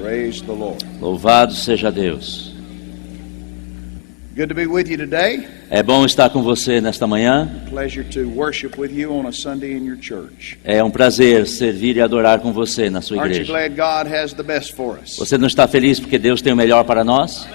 Praise the Lord. Louvado seja Deus. Good to be with you today. É bom estar com você nesta manhã. Pleasure to worship with you on a Sunday in your church. É um prazer servir e adorar com você na sua Aren't you igreja. glad God has the best for us? Você não está feliz porque Deus tem o melhor para nós?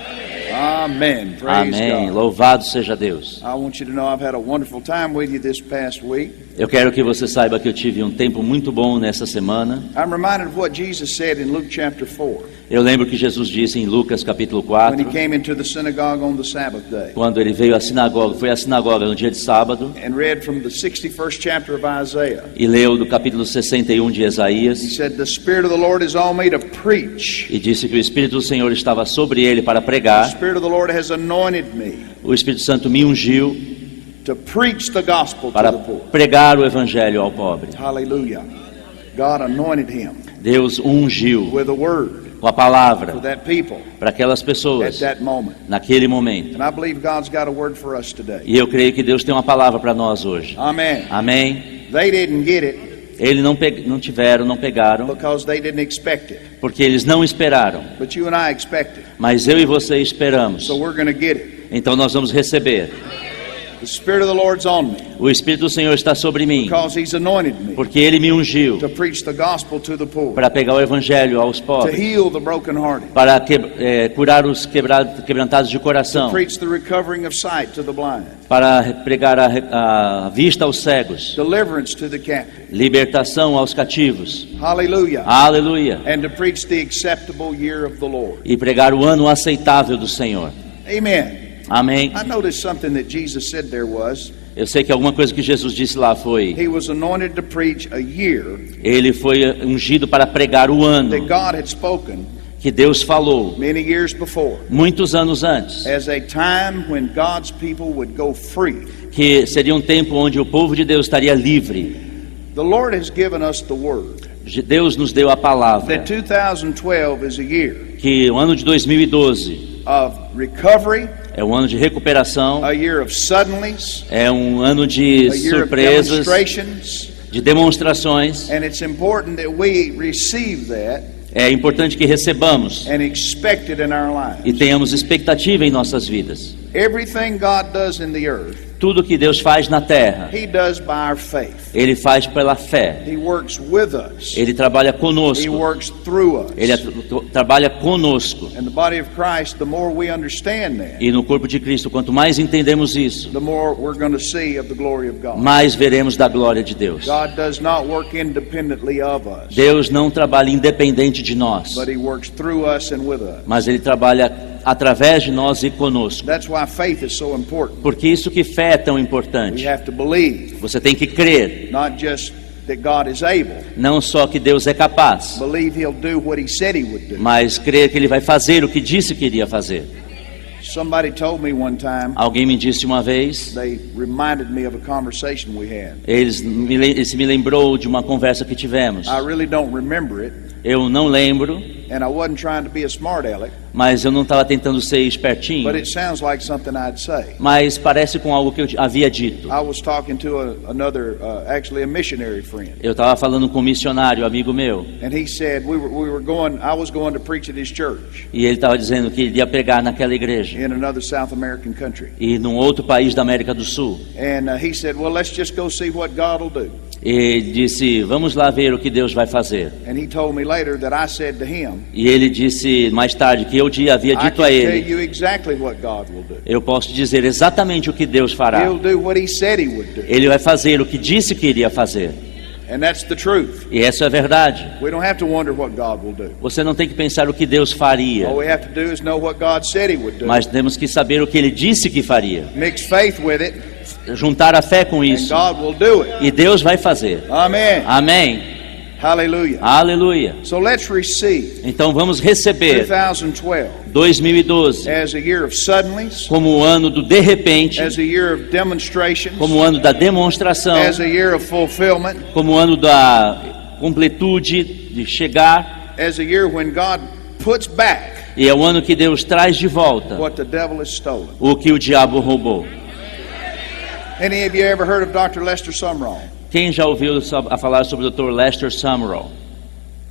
Amen. Praise Amém. God. Louvado seja Deus. I want you to know I've had a wonderful time with you this past week. Eu quero que você saiba que eu tive um tempo muito bom nessa semana. I'm reminded of what Jesus said in Luke chapter 4 Eu lembro que Jesus disse em Lucas capítulo when he 4, came into the synagogue on the Sabbath day quando ele veio à sinagoga, foi à sinagoga no dia de sábado and read from the 61st chapter of Isaiah. e leu do capítulo 61 de He Isaías said, "The Spirit of the Lord is on me to preach. e disse que o Espírito do Senhor estava sobre ele para The pregar. Spirit of the Lord has anointed me O Espírito Santo me ungiu to preach the gospel to para the poor." pregar o evangelho ao pobre. Hallelujah. God anointed him Deus ungiu with a word com a for palavra that people para aquelas at pessoas that moment. naquele momento. And I believe God's got a word for us today. E eu creio que Deus tem uma palavra para nós hoje. Amen. Amém? They didn't get it Eles não pegaram, because they didn't expect it. porque eles não esperaram. But you and I expect it. Mas eu e você esperamos. So we're going to get it. Então nós vamos receber. The Spirit of the Lord's on me O Espírito do Senhor está sobre mim, because He's anointed me porque Ele me ungiu to preach the gospel to the poor, para pegar o evangelho aos to pobres, heal the brokenhearted, para curar os quebrantados de to coração, preach the recovering of sight to the blind, para pregar a vista aos cegos, deliverance to the captive. libertação aos cativos. Hallelujah. Aleluia. And to preach the acceptable year of the Lord. E pregar o ano aceitável do Senhor. Amen. Amém. I noticed something that Jesus said there was, Eu sei que alguma coisa que Jesus disse lá foi: He was anointed to preach a year Ele foi ungido para pregar o ano that God had spoken que Deus falou many years before muitos anos antes, as a time when God's people would go free. que seria um tempo onde o povo de Deus estaria livre. The Lord has given us the word Deus nos deu a palavra that 2012 is a year que o ano de 2012 of recovery, é um ano de recuperação, a year of suddenlies, é um ano de a year of surpresas, demonstrations, de demonstrações. and it's important that we receive that É importante que recebamos and expect it in our e lives. tenhamos expectativa em nossas vidas. Everything God does in the earth, Tudo que Deus faz na terra, He does by our faith. Ele faz pela fé. He works with us. Ele trabalha He conosco. works through us. Ele trabalha conosco. And the body of Christ, the more we understand that, E no corpo de Cristo, quanto mais entendemos isso, the more we're going to see of the glory of God. mais veremos da glória de Deus. God does not work independently of us, Deus não trabalha independente de nós, but He works through us and with us. mas Ele trabalha através de nós e conosco. That's why faith is so important. Porque isso que fé é tão We importante. have to believe, Você tem que crer, not just that God is able, não só que Deus é capaz, believe He'll do what He said He would do. mas crer que Ele vai fazer o que disse que iria fazer. Somebody told me one time, Alguém me disse uma vez, they reminded me of a conversation we had. ele me lembrou de uma conversa que tivemos. I really don't remember it, Eu não lembro, and I wasn't trying to be a smart aleck, mas eu não estava tentando ser espertinho. but it sounds like something I'd say. Mas parece com algo que eu havia dito. I was talking to another, actually a missionary friend, Eu estava falando com um missionário, amigo meu, and he said we were going. I was going to preach at his church e ele estava dizendo que ele ia pregar naquela igreja in another South American country, e num outro país da América do Sul. and he said, "Well, let's just go see what God will do." E ele disse: vamos lá ver o que Deus vai fazer. And he told me later that I said to him, E ele disse mais tarde que eu havia "I dito can a tell ele: you exactly what God will do. eu posso dizer exatamente o que Deus fará. He'll do what He said He would do." Ele vai fazer o que disse que iria fazer. And that's the truth. E essa é a verdade. We don't have to wonder what God will do. Você não tem que pensar o que Deus faria, All we have to do is know what God said He would do. mas temos que saber o que Ele disse que faria. Mix faith with it, Juntar a fé com and isso. God will do it. E Deus vai fazer. Amen. Amém. Hallelujah. Aleluia. So let's receive Então vamos receber 2012 2012 as a year of suddenlies, como o ano do de repente, as a year of demonstrations, como o ano da demonstração, as a year of fulfillment, como o ano da completude, de chegar. as a year when God puts back E é o ano que Deus traz de volta what the devil has stolen. o que o diabo roubou. Any of you ever heard of Dr. Lester Sumrall? Quem já ouviu a falar sobre o Dr. Lester Sumrall?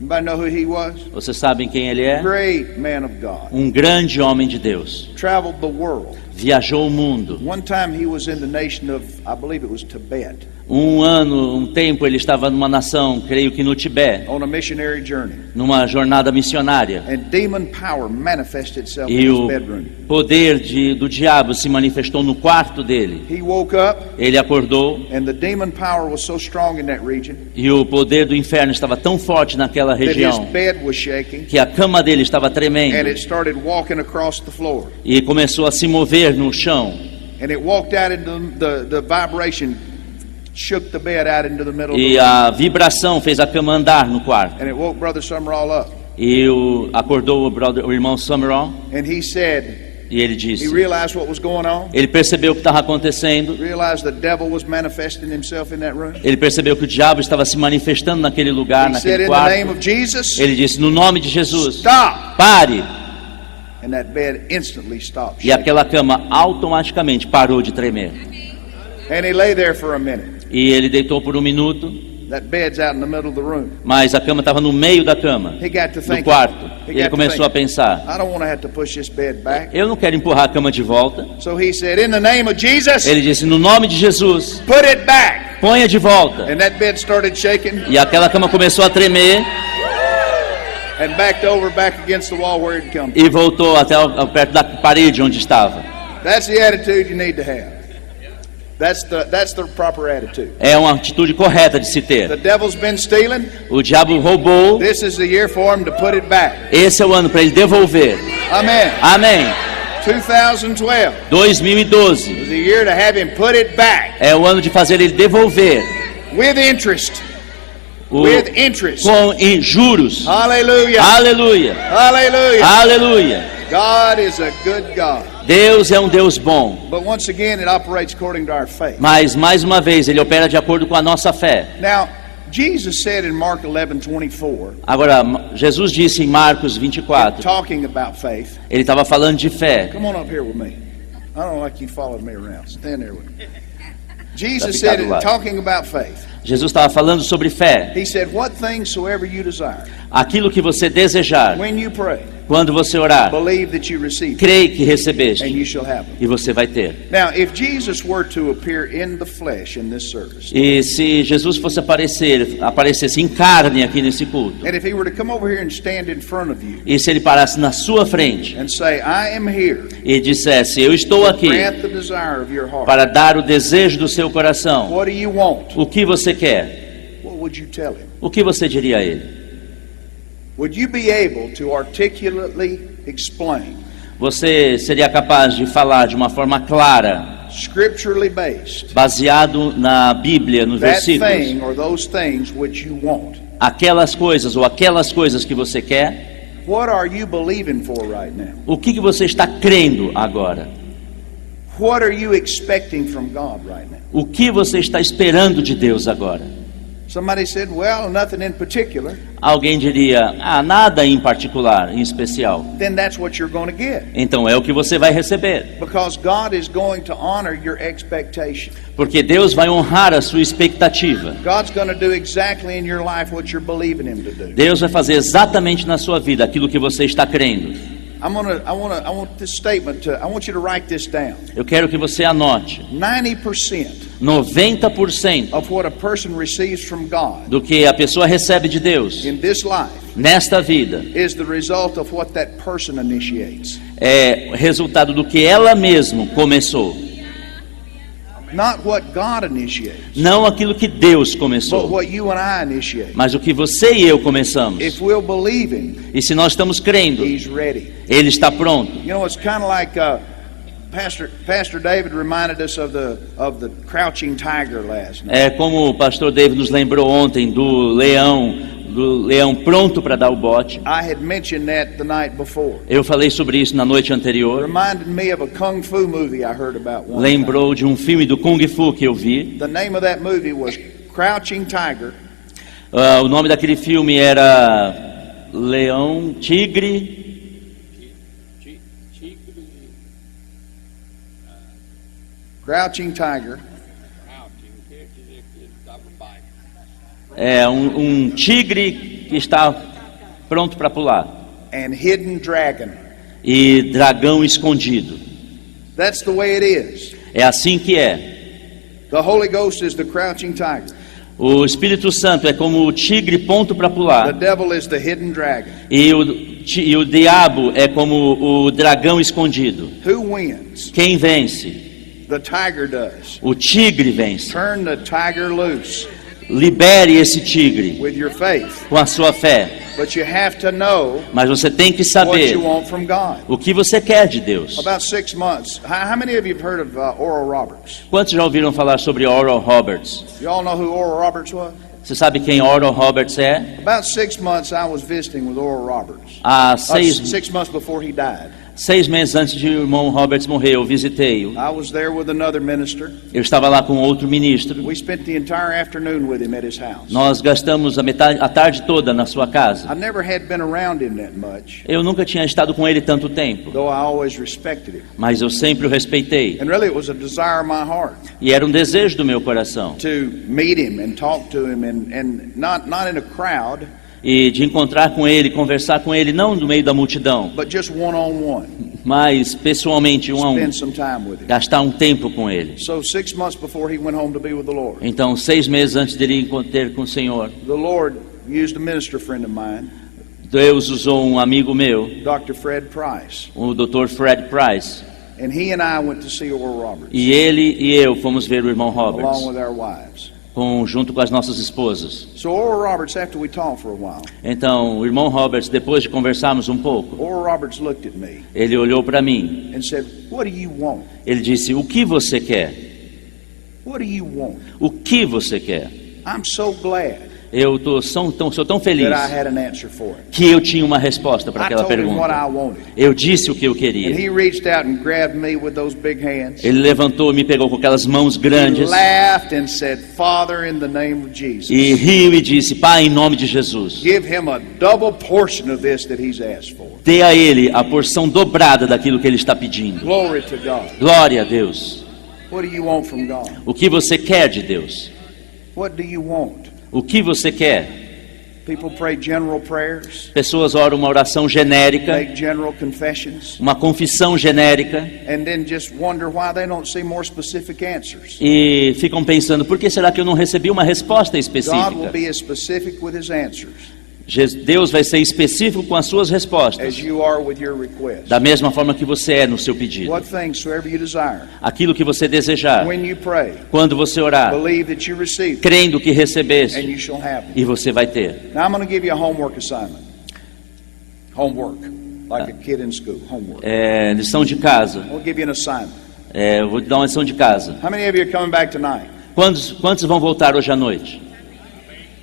Anybody know who he was? Vocês sabem quem ele é? Great man of God. Um grande homem de Deus. Traveled the world. Viajou o mundo. One time he was in the nation of, I believe it was Tibet, Um tempo ele estava numa nação, creio que no Tibete, on a missionary journey. numa jornada missionária. And demon power manifested itself E in o his bedroom. poder do diabo se manifestou no quarto dele. He woke up Ele acordou and the demon power was so strong in that region e o poder do inferno estava tão forte naquela that his região bed was shaking que a cama dele estava and tremendo it started walking across the floor. e começou a se mover no chão. And it walked out into the vibration, shook the bed out into the middle of the E room. a vibração fez a cama andar no quarto. And it woke Brother Summerall up. E acordou o irmão Summerall And he said, e ele he disse, realized what was going on. ele percebeu o que estava acontecendo. Realized the devil was manifesting himself in that room. Ele percebeu que o diabo estava se manifestando naquele lugar, He said, naquele in the name quarto. of Jesus, Ele disse, no nome de Jesus, stop. pare. And that bed instantly stopped E shaking. aquela cama automaticamente parou de tremer. And he lay there for a minute. E ele deitou por um minuto, That bed's out in the middle of the room. mas a cama estava no meio da cama, He got to do thinking. quarto. He E ele got to começou a thinking, pensar, I don't want to have to push this bed back. eu não quero empurrar a cama de volta. So he said, in the name of Jesus, Ele disse, no nome de Jesus, put it back. ponha de volta. And that bed started shaking E aquela cama começou a tremer and backed over back against the wall where it come. e voltou até perto da parede onde estava. That's the attitude you need to have. That's the proper attitude. É uma atitude correta de se The ter. devil's been stealing. O diabo roubou, This is the year for him to put it back. esse é o ano para ele devolver. Amen. Amém. 2012 2012 was the year to have him put it back é o ano de fazer ele devolver with interest. o, With interest. com juros. Hallelujah. Aleluia, Hallelujah. aleluia. God is a good God. Deus é um Deus bom, But once again, it operates according to our faith. mas mais uma vez ele opera de acordo com a nossa fé. Now, Jesus said in Mark 11:24, Agora, Jesus disse em Marcos 24, talking about faith. ele estava falando de fé. Come on up here with me. I don't like you following me around. Stand there with me. Jesus ficar said, do lado. talking about faith, Jesus estava falando sobre fé. he said, what things soever you desire, Aquilo que você desejar, when you pray, quando você orar, believe that you receive it, creia que and recebeste you shall have it. e você vai ter. Now, if Jesus were to appear in the flesh in this service, E se Jesus fosse aparecesse em carne aqui nesse culto, and if he were to come over here and stand in front of you e se ele parasse na sua frente and say, I am here e dissesse, eu estou to aqui grant the desire of your heart, para dar o desejo do seu coração, what do you want? o que você quer? What would you tell him? O que você diria a ele? Would you be able to articulately explain, Você seria capaz de falar de uma forma clara, scripturally based, baseado na Bíblia, nos that versículos, thing or those things which you want? aquelas coisas ou aquelas coisas que você quer? What are you believing for right now? O que você está crendo agora? What are you expecting from God right now? O que você está esperando de Deus agora? Somebody said, well, nothing in particular. Alguém diria, nada em particular, em especial. Then that's what you're going to get. Então é o que você vai receber. Because God is going to honor your expectation. Porque Deus vai honrar a sua expectativa. God's going to do exactly in your life what you're believing Him to do. Deus vai fazer exatamente na sua vida aquilo que você está crendo. I want this statement I want you to write this down. Eu quero que você anote. 90% 90% of what a person receives from God do que a pessoa recebe de Deus in this life nesta vida is the result of what that person initiates. é resultado do que ela mesma começou. Not what God initiates, Não aquilo que Deus but começou, what you and I initiate. mas o que você e eu começamos. If we'll believe Him, E se nós estamos crendo, He's ready. Ele está pronto. You know, it's kind of like Pastor David reminded us of the crouching tiger last night. É como o pastor David nos lembrou ontem do leão pronto para dar o bote. I had mentioned that the night before. Eu falei sobre isso na noite anterior. Reminded me of a kung fu movie I heard about one time. Lembrou de um filme do Kung Fu que eu vi. The name of that movie was Crouching Tiger, O nome daquele filme era Leão Tigre. Crouching Tiger, Um tigre que está pronto para pular, and hidden dragon. e dragão escondido. That's the way it is. É assim que é. The Holy Ghost is the crouching tiger. O Espírito Santo é como o tigre pronto para The pular, devil is the hidden dragon. e o diabo é como o dragão escondido. Who wins? Quem vence? The tiger does. O tigre vence. Turn the tiger loose Libere esse tigre with your faith. com a sua fé. But you have to know Mas você tem que what saber you want from God. o que você quer de Deus. About 6 months. How many of you have heard of Oral Roberts? Quantos já ouviram falar sobre Oral Roberts? You all know who Oral Roberts was? Você sabe quem Oral Roberts é? About 6 months I was visiting with Oral Roberts. Há 6 months before he died. 6 meses antes de o irmão Roberts morrer, eu visitei-o. I was there with another minister. Eu estava lá com outro ministro. We spent the entire afternoon with him at his house. Nós gastamos a tarde toda na sua casa. I never had been around him that much, Eu nunca tinha estado com ele tanto tempo, though I always respected him. mas eu sempre o respeitei. And really it was a desire of my heart E era um desejo do meu coração. to meet him and talk to him and not in a crowd, E de encontrar com ele, conversar com ele, não no meio da multidão, but just one-on-one. mas pessoalmente, um a um. Spend some time with him. Gastar um tempo com ele. So 6 months before he went home to be with the Lord, Então, 6 meses antes dele ter com o Senhor, the Lord used a minister friend of mine, Deus usou um amigo meu, Dr. Fred Price, o Dr. Fred Price, and he and I went to see Oral Roberts e ele e eu fomos ver o irmão along Roberts, with our wives. junto com as nossas esposas. So Oral Roberts, after we talked for a while, Então, o irmão Roberts, depois de conversarmos um pouco, Oral Roberts looked at me ele olhou para mim. and said, "What do you want? Ele disse: o que você quer? What do you want? O que você quer? I'm so glad Eu sou tão feliz that I had an answer for it." que eu tinha uma resposta para I aquela told him what I pergunta. wanted. Eu disse o que eu And queria. he reached out and grabbed me with those big hands. Ele levantou e me pegou com aquelas mãos He grandes laughed and said, "Father, in the name of Jesus, e riu e disse: Pai, em nome de Jesus, give him a double portion of this that he's asked for." dê a ele a porção dobrada daquilo que ele está pedindo. Glory to God. Glória a Deus. What do you want from God? O que você quer de Deus? What do you want? O que você quer? People pray general prayers, Pessoas oram uma oração genérica, make general confessions, uma confissão genérica, and then just wonder why they don't see more specific answers. e ficam pensando: por que será que eu não recebi uma resposta God will específica? be as specific with his answers Deus vai ser específico com as suas as respostas, you are with your request. da mesma forma que você é no seu pedido. What things soever you desire, Aquilo que você desejar, when you pray, quando você orar, believe that you receive it, crendo que and recebeste, you shall have it. e você vai ter. Now I'm going to give you a homework assignment. Homework, like a kid in school. Homework. Lição de casa. I'm going to give you an assignment. Eu vou te dar uma lição de casa. How many of you are coming back tonight? Quantos vão voltar hoje à noite?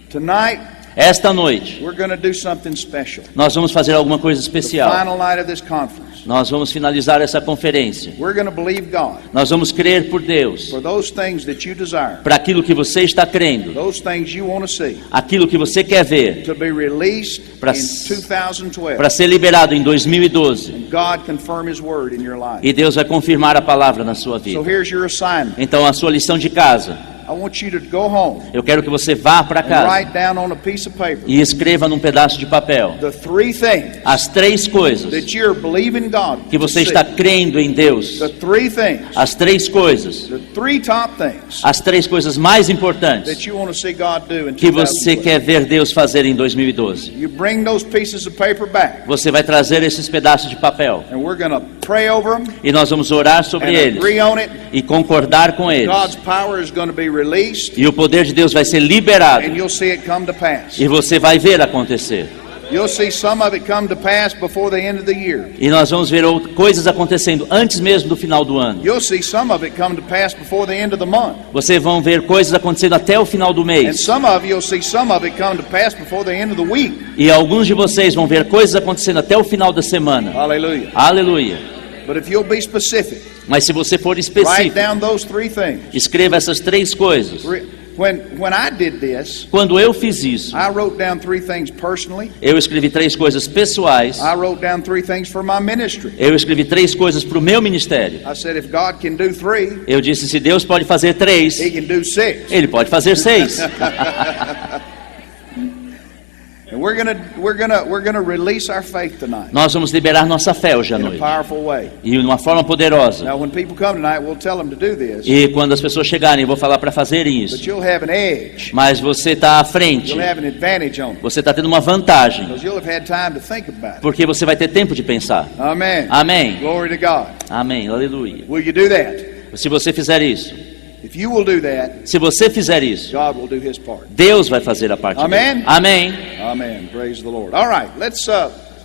Tonight, Esta noite, we're going to do something special. nós vamos fazer alguma coisa The especial. final night of this conference. Nós vamos finalizar essa conferência. We're going to believe God Nós vamos crer por Deus, for those things that you desire, para aquilo que você está crendo, those things you want to see, aquilo que você quer ver, to be released Pra- in 2012. para ser liberado em 2012. And God confirm His word in your life. E Deus vai confirmar a palavra na sua So vida. here's your assignment. Então, a sua lição de casa, I want you to go home eu quero que você vá para and casa write down on a piece of paper e escreva num pedaço de papel the 3 things as 3 coisas that you're believing God que to você see. está crendo em Deus. The 3 things, As 3 coisas, the 3 top things as 3 coisas mais importantes that you want to see God do in que você 2012. quer ver Deus fazer em 2012. You bring those pieces of paper back, Você vai trazer esses pedaços de papel and we're going to pray over them e nós vamos orar sobre and eles agree on it. e concordar com eles. God's power is going to be released, E o poder de Deus vai ser liberado and you'll see it come to pass. e você vai ver acontecer. You'll see some of it come to pass before the end of the year. E nós vamos ver coisas acontecendo antes mesmo do final do ano. You'll see some of it come to pass before the end of the month. Vocês vão ver coisas acontecendo até o final do And mês. some of you'll see some of it come to pass before the end of the week. E alguns de vocês vão ver coisas acontecendo até o final da semana. Hallelujah. Aleluia. But if you'll be specific, Mas se você for write específico, down those 3 things. escreva essas 3 coisas. When I did this, Quando eu fiz isso, I wrote down 3 things personally. eu escrevi 3 coisas pessoais. I wrote down 3 things for my ministry. Eu escrevi 3 coisas para o meu ministério. I said, if God can do 3, Eu disse: se Deus pode fazer 3, He can do 6. Ele pode fazer 6. And we're gonna release our faith tonight Nós vamos liberar nossa fé hoje à in a noite. powerful way. E de uma forma poderosa. Now, when people come tonight, we'll tell them to do this, E quando as pessoas chegarem, eu vou falar para fazerem but isso. you'll have an edge. Mas você está à frente. You'll have an advantage on them Você está tendo uma vantagem. because you'll have had time to think about it. Porque você vai ter tempo de pensar. Amen. Amém. Glory to God. Amém. Aleluia. Will you do that? Se você fizer isso, If you will do that, se você fizer isso, God will do His part. Deus vai fazer a parte Amém. dele. Amém. Amen. Praise the Lord. All right, let's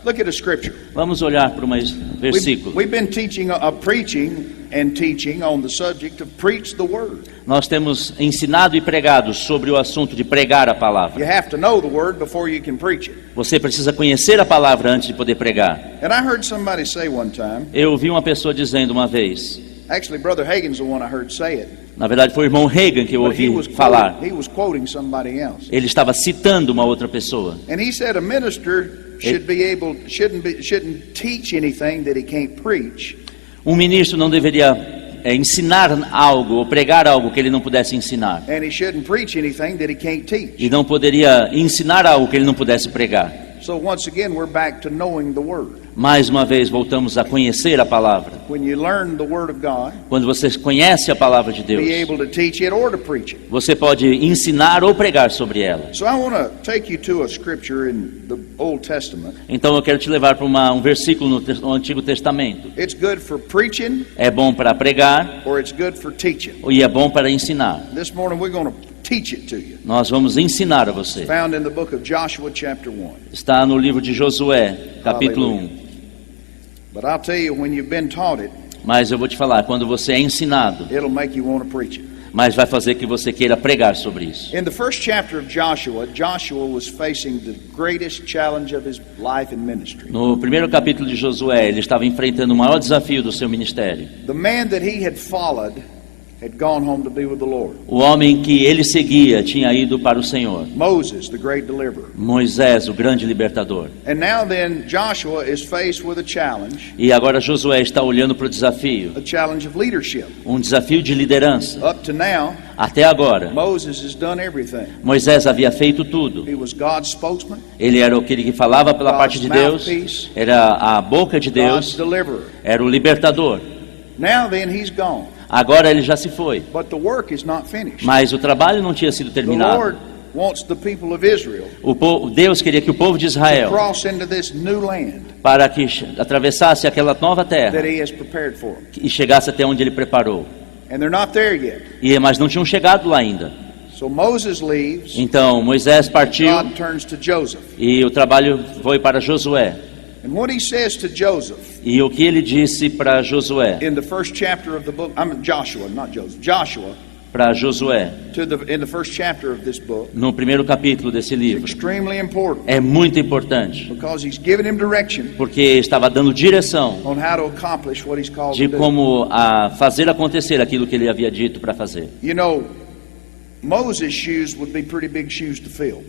look at a scripture. Vamos olhar para um versículo. We've been preaching and teaching on the subject of preach the word. Nós temos ensinado e pregado sobre o assunto de pregar a You palavra. have to know the word before you can preach it. Você precisa conhecer a palavra antes de poder pregar. And I heard somebody say one time, Eu ouvi uma pessoa dizendo uma vez, actually Brother Hagin's the one I heard say it, na verdade foi o irmão Reagan que eu but he ouvi was falar. quoting somebody else. Ele estava citando uma outra pessoa. And he said a minister shouldn't teach anything that he can't preach. Um ministro não deveria ensinar algo ou pregar algo que ele não pudesse ensinar. And he shouldn't preach anything that he can't teach. E não poderia ensinar algo que ele não pudesse pregar. So once again, we're back to knowing the word. Mais uma vez voltamos a conhecer a palavra. When you learn the word of God, Quando você conhece a palavra de Deus, be able to teach it or to preach it. você pode ensinar ou pregar sobre ela. So I want to take you to a scripture in the Old Testament. Então eu quero te levar para um versículo no Antigo Testamento. It's good for preaching É bom para pregar or it's good for teaching. e é bom para ensinar. This morning we're going to teach it to you. Nós vamos ensinar a você. Found in the book of Joshua chapter 1. Está no livro de Josué, capítulo 1. But I'll tell you, when you've been taught it, Mas eu vou te falar, quando você é ensinado, it'll make you want to preach it. mas vai fazer que você queira pregar sobre isso. In the first chapter of Joshua, Joshua was facing the greatest challenge of his life and ministry. No primeiro capítulo de Josué, ele estava enfrentando o maior desafio do seu ministério. The man that he had followed had gone home to be with the Lord. O homem que ele seguia tinha ido para o Senhor. Moses, the great deliverer. Moisés, o grande libertador. And now then, Joshua is faced with a challenge E agora Josué está olhando para o desafio, of leadership. um desafio de liderança. Up to now, Até agora, Moses has done everything. Moisés havia feito tudo. He was God's spokesman, Ele era aquele que falava pela God's parte de Deus, mouthpiece, era a boca de God's Deus, deliverer. era o libertador. Now then, he's gone. Agora ele já se foi, But the work is not finished. mas o trabalho não tinha sido The terminado. Lord wants the people of Israel Deus queria que o povo de to Israel, cross into this new land para que atravessasse aquela nova that terra He has prepared for them. e chegasse até onde ele preparou. And they're not there yet. Mas não tinham chegado lá ainda. So Moses leaves. Então Moisés partiu God turns to Joseph. e o trabalho foi para Josué. And what he says to Joseph E o que ele disse para Josué, in the first chapter of the book, Joshua, not Joseph, Joshua, para Josué, in the first chapter of this book, no primeiro capítulo desse livro, extremely important é muito importante, because he's given him direction porque estava dando direção on how to accomplish what he's called de to do. como fazer acontecer aquilo que ele havia dito para fazer. You know, Moses' shoes would be pretty big shoes to fill.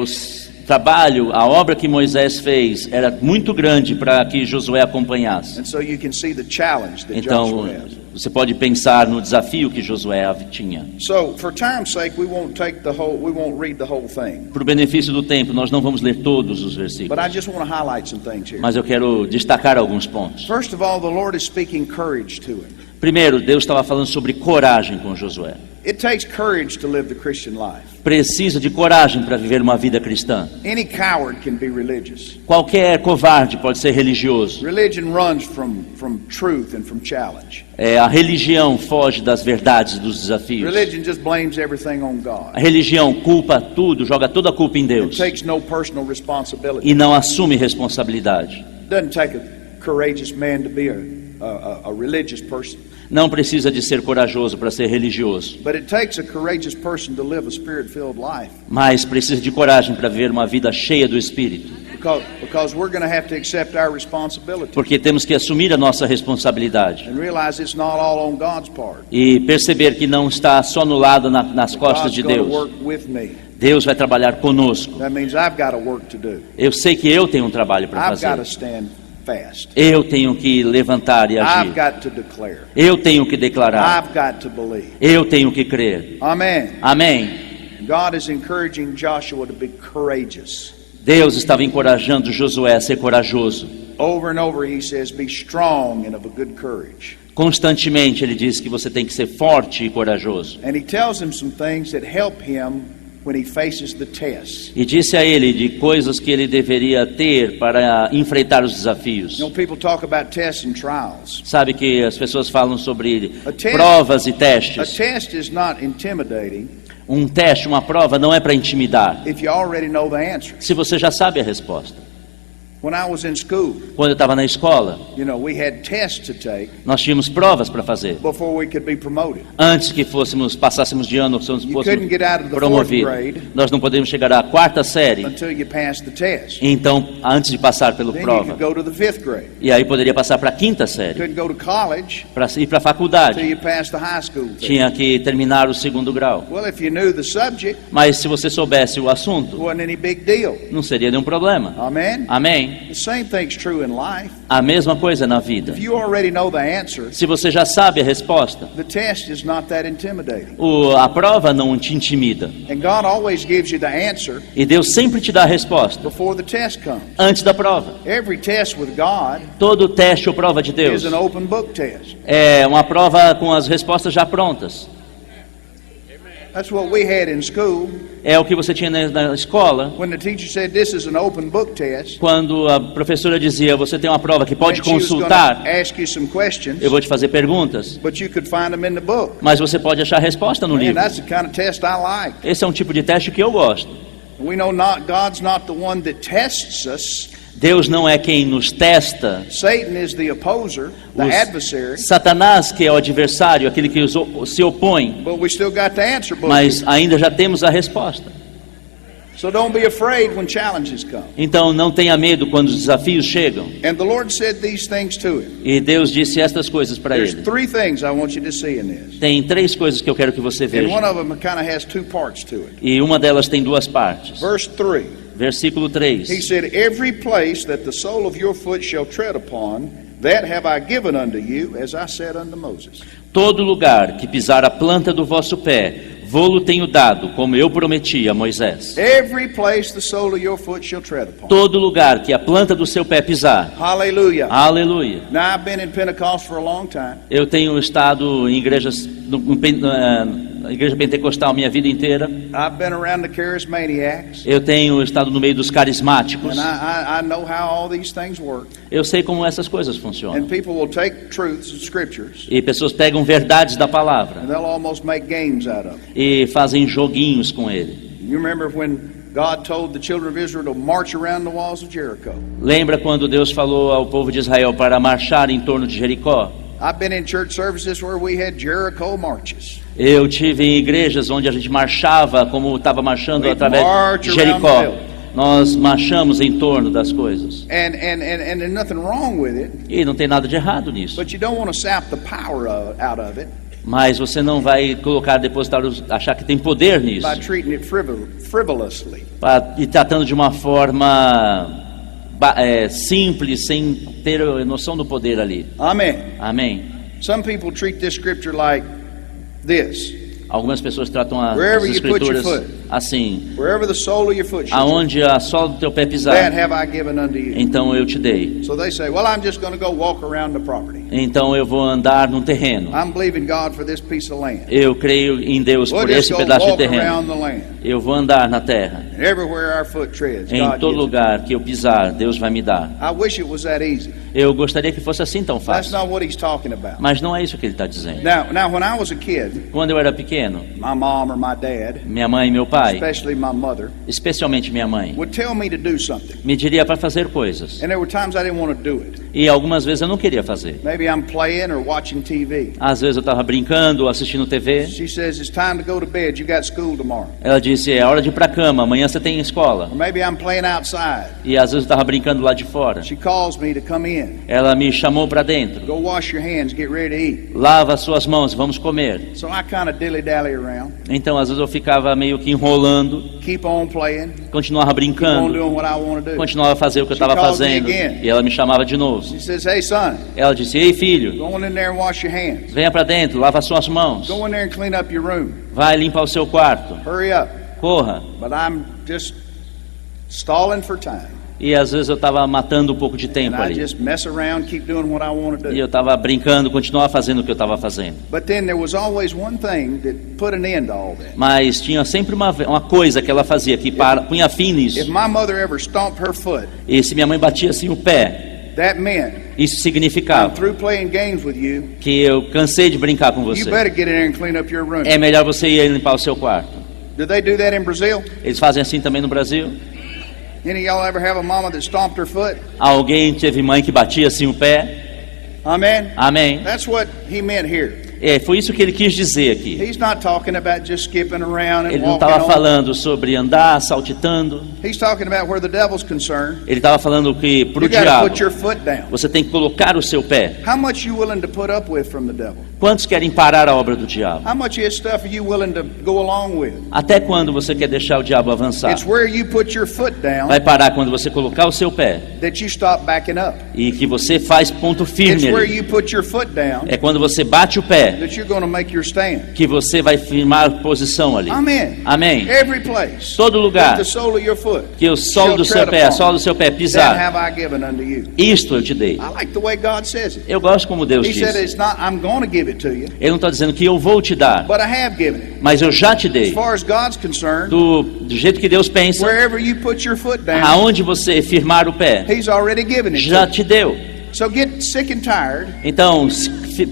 O trabalho, a obra que Moisés fez era muito grande para que Josué acompanhasse. And so you can see the challenge that Então, Joshua has. você pode pensar no desafio que Josué tinha. So, for time's sake, we won't read the whole thing. Por benefício do tempo, nós não vamos ler todos os But versículos, I just want to highlight some things here. mas eu quero destacar alguns pontos. First of all, the Lord is speaking courage to him. Primeiro, Deus estava falando sobre coragem com Josué. It takes courage to live the Christian life. Precisa de coragem para viver uma vida cristã. Any coward can be religious. Qualquer covarde pode ser religioso. Religion runs from truth and from challenge. A religião foge das verdades, dos desafios. Religion just blames everything on God. A religião culpa tudo, joga toda a culpa em It Deus takes no personal responsibility. e não assume responsabilidade. It doesn't take a courageous man to be a religious person. Não precisa de ser corajoso para ser religioso, But it takes a courageous person to live a spirit-filled life. mas precisa de coragem para viver uma vida cheia do Espírito, Because we're going to have to accept our responsibility porque temos que assumir a nossa responsabilidade and realize it's not all on God's part. e perceber que não está só no lado nas costas God's de going to Deus. work with me. Deus vai trabalhar conosco. That means I've got a work to do. Eu sei que eu tenho um trabalho para I've got to fazer. stand fast. Eu tenho que levantar e I've agir. got to declare. Eu tenho que declarar. I've got to believe. Eu tenho que crer. Amen. Amém. God is encouraging Joshua to be courageous. Deus estava encorajando Josué a ser corajoso. Over and over he says, be strong and of a good courage. Constantemente ele diz que você tem que ser forte e corajoso. And he tells him some things that help him when he faces the test. E disse a ele de coisas que ele deveria ter para enfrentar os desafios. You know, people talk about tests and trials. Sabe que as pessoas falam sobre A test- provas e A testes. test is not intimidating Um teste, uma prova não é para intimidar, if you already know the answer. se você já sabe a resposta. When I was in school, Quando eu estava na escola, you know, we had tests to take nós tínhamos provas para fazer. before we could be promoted. Antes que passássemos de ano, couldn't fôssemos get out of the promovidos. fourth grade Nós não podemos chegar à quarta série, until you passed the test. então, antes de passar pela Then you prova. could go to the fifth grade. E aí poderia passar para a quinta série, Couldn't go to college para ir para a until faculdade. you passed the high school test. Tinha que terminar o segundo grau. Well, if you knew the subject, Mas se você soubesse o it assunto, wasn't any big deal. não seria nenhum problema. Amen? Amém? The same thing's true in life. A mesma coisa na vida. If you already know the answer, Se você já sabe a resposta, the test is not that intimidating. a prova não te intimida. And God always gives you the answer E Deus sempre te dá a resposta before the test comes. antes da prova. Every test with God Todo teste ou prova de Deus is an open book test. é uma prova com as respostas já prontas. That's what we had in school. É o que você tinha na escola, When the teacher said this is an open book test, quando a professora dizia, você tem uma prova que pode and she was gonna consultar, ask you some questions, eu vou te fazer perguntas, but you could find them in the book. mas você pode achar a resposta no And livro. that's the kind of test I like. Esse é um tipo de teste que eu gosto. We know God's not the one that tests us. Deus não é quem nos testa. Satan is the opposer, the adversary, Satanás, que é o adversário, aquele que se opõe, but we still got the answer book. mas ainda já temos a resposta. So don't be afraid when challenges come. Então não tenha medo quando os desafios chegam. And the Lord said these things to him. E Deus disse estas coisas para There's ele. three things I want you to see in this. Tem três coisas que eu quero que você And one veja. of them kind of has two parts to it. E uma delas tem duas partes. Verse 3. Versículo He 3. said, every place that the sole of your foot shall tread upon, that have I given unto you, as I said unto Moses. Todo lugar que pisar a planta do vosso pé, vô-lo tenho dado, como eu prometi a Moisés. Every place the sole of your foot shall tread upon. Todo lugar que a planta do seu pé pisar. Hallelujah. Aleluia. Now, I've been in Pentecost for a long time. Eu tenho estado em igrejas, na igreja pentecostal minha vida inteira. I've been around the charismaniacs. Eu tenho estado no meio dos carismáticos. And I know how all these things work. Eu sei como essas coisas funcionam. And people will take truths of scriptures, E pessoas pegam verdades da palavra and they'll almost make games out of it. e fazem joguinhos com ele. You remember when God told the children of Israel to march around the walls of Jericho? Lembra quando Deus falou ao povo de Israel para marchar em torno de Jericó? I've been in church services where we had Jericho marches. Eu tive em igrejas onde a gente marchava como estava marchando We através march de around the Jericó. building. Nós marchamos em torno das coisas. And there's nothing wrong with it, E não tem nada de errado nisso. but you don't want to sap the power out of it Mas você não vai achar que tem poder nisso. by treating it frivolously. E tratando de uma forma simples, sem ter noção do poder ali. Amen. Amém. Some people treat this scripture like this. Algumas pessoas tratam as Wherever you put your escrituras foot. assim: Wherever the sole of your foot shall aonde a sola do teu pé that pisar, have I given unto you. então eu te dei. So they say, well, I'm just going to go walk around the property. Então eu vou andar num terreno. I'm believing God for this piece of land. Eu creio em Deus We'll por just esse go pedaço de walk terreno. around the land. Eu vou andar na terra. And everywhere our foot treads, Em God todo gives it. lugar que eu pisar, Deus vai me dar. I wish it was that easy. Eu gostaria que fosse assim tão That's fácil. not what he's talking about. Mas não é isso que ele está dizendo. Now, when I was a kid, Quando eu era pequeno, my mom or my dad, minha mãe e meu pai, especially my mother, especialmente minha mãe, would tell me to do something. me diria para fazer coisas. And there were times I didn't want to do it. E algumas vezes eu não queria fazer. Maybe I'm playing or watching TV. Às vezes eu estava brincando ou assistindo TV. She says, it's time to go to bed. You got school tomorrow. Ela disse, é hora de ir para a cama, amanhã você tem escola. Or maybe I'm playing outside. E às vezes eu estava brincando lá de fora. She calls me to come in. Ela me chamou para dentro. Go wash your hands. Get ready to eat. Lava as suas mãos, vamos comer. So I kind of dilly-dally around. Então às vezes eu ficava meio que enrolando, Keep on playing. continuava Keep on brincando, doing what I want to do. continuava a fazer o que eu estava calls me fazendo. again. E ela me chamava de novo. She says, hey, son, Ela disse, ei filho, go on in there and wash your hands. venha para dentro, lava as suas mãos. Go in there and clean up your room. Vai limpar o seu quarto. Hurry up. Corra. But I'm just stalling for time. E às vezes eu estava matando um pouco de And tempo I ali. just mess around, keep doing what I want to E do. eu estava brincando, continuava fazendo o que eu estava fazendo. But then there was always one thing that put an end to all that. Mas tinha sempre uma coisa que ela fazia que punha fim If nisso. my mother ever stomped her foot, E se minha mãe batia assim o pé, that meant isso I'm significava through playing games with you. que eu cansei de brincar com You você. better get in there and clean up your room. É melhor você ir limpar o seu quarto. Do they do that in Brazil? Eles fazem assim também no Brasil. Any of y'all ever have a mama that stomped her foot? Alguém teve mãe que batia assim o pé? Amen. Amém. That's what he meant here. Foi isso que ele quis dizer aqui. He's not talking about just skipping around and Ele não walking estava on. falando sobre andar saltitando. He's talking about where the devil's concerned. Ele estava falando que para You o got to diabo put your foot down. você tem que colocar o seu pé. How much you willing to put up with from the devil? Quantos querem parar a obra do diabo? How much of his stuff are you willing to go along with? Até quando você quer deixar o diabo avançar? It's where you put your foot down Vai parar quando você colocar o seu pé that you stop backing up. e que você faz ponto It's firme where ali. you put your foot down É quando você bate o pé that you're going to make your stand. que você vai firmar posição ali. Amen. Amém. Every place. Todo lugar The sole of your foot. que o solo shall do seu tread pé, a upon. sola do seu pé That pisar, have I given unto you. isto eu te dei. I like the way God says it. Eu gosto como Deus He said diz. it's not I'm going to give it to you, Ele não está dizendo que eu vou te dar, but I have given it. mas eu já te As dei. far as God's concerned, Do jeito que Deus pensa, wherever you put your foot down, aonde você firmar o pé, He's already given it já to te deu. you. So get sick and tired Então,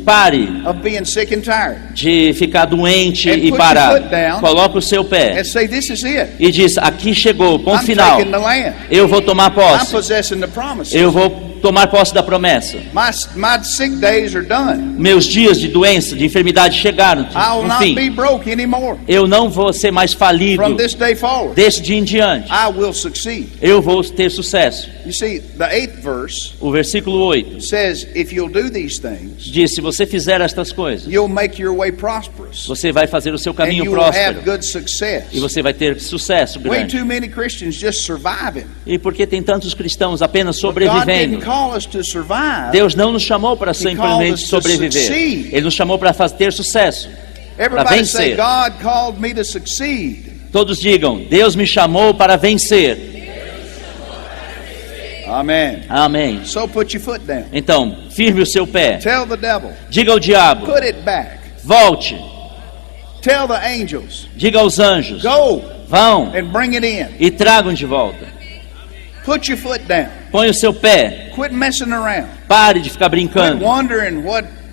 pare of being sick and tired de ficar doente And e put parar. your foot down. Coloca o seu pé and say, this is it. e diz: aqui chegou, ponto I'm final. taking the land. Eu vou tomar I'm posse. possessing the promises. Eu vou tomar posse da promessa. My sick days are done. Meus dias de doença, de enfermidade chegaram I will no not be fim. broke anymore. Eu não vou ser mais falido From this day forward, desse dia em diante. I will succeed. Eu vou ter sucesso. You see, the 8th verse O versículo 8 says, if you'll do these things, diz: se você fizer estas coisas, you'll make your way prosperous. você vai fazer o seu And caminho you will have próspero good success. e você vai ter sucesso Way grande. too many Christians just surviving. E porque tem tantos cristãos apenas But God didn't sobrevivendo? call us to survive. Deus não nos chamou para He simplesmente called us to sobreviver. succeed. Ele nos chamou para ter sucesso. Everybody say, vencer. God called me to succeed. Todos digam: Deus me chamou para vencer. Amen. Amém. So put your foot down. Então, firme o seu pé. Tell the devil, Diga ao diabo: put it back. volte. Tell the angels, Diga aos anjos: go vão and bring it in. e tragam de volta. Put your foot down. Põe o seu pé. Quit messing around. Pare de ficar Quit brincando. wondering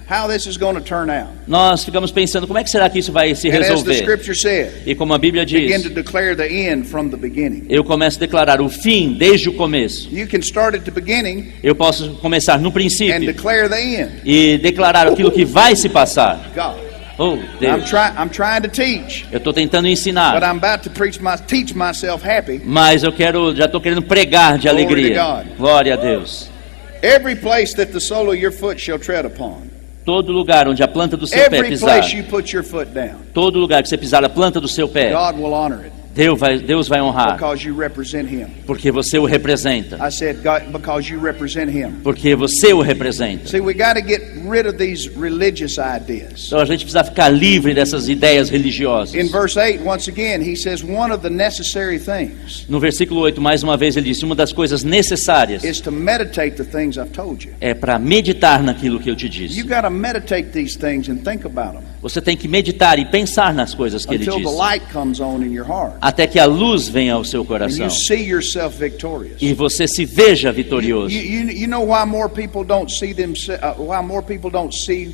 how this is going to turn out. Nós ficamos pensando: como é que será que isso vai se And as the resolver? scripture said, E como a Bíblia begin to diz, declare the end from the beginning. eu começo a declarar o fim desde o começo. You can start at the beginning Eu posso começar no and princípio declare the end. e declarar aquilo que vai se passar. God, Oh, Deus, I'm trying to teach, eu estou tentando but ensinar, I'm about to teach myself happy. mas já estou querendo pregar de Glory to alegria. God. Glória a Deus. Every place that the sole of your foot shall tread upon, Todo lugar onde a planta do seu pé every pisar, place you put your foot down, todo lugar que você pisar a planta do seu pé, God will honor it Deus vai honrar, because you represent Him. porque você o representa. I said, God, because you represent Him. Porque você o representa. See, we got to get rid of these religious ideas. Então a gente precisa ficar livre dessas ideias religiosas. In verse 8, once again, he says, one of the necessary things No versículo 8, mais uma vez, ele disse: uma das coisas necessárias is to meditate the things I've told you. é para meditar naquilo que eu te disse. You got to meditate these things and think about them Você tem que meditar e pensar nas coisas que ele until the disse, light comes on in your heart até que a luz venha ao seu and coração you see yourself victorious. e você se veja You, vitorioso. you know why more people don't see them? Why more people don't see?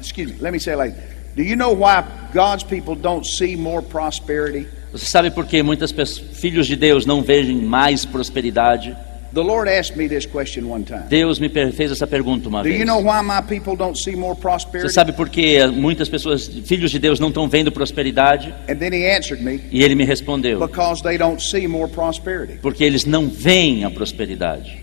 Excuse me. Let me say it like, do you know why God's people don't see more prosperity? Você sabe por que muitas filhos de Deus não veem mais prosperidade? The Lord asked me this question one time. Deus me fez essa pergunta uma Do you vez. know why my people don't see more Você prosperity? sabe por que muitas pessoas, filhos de Deus, não estão vendo prosperidade? And then He answered me, E ele me respondeu: because they don't see more prosperity. porque eles não veem a prosperidade.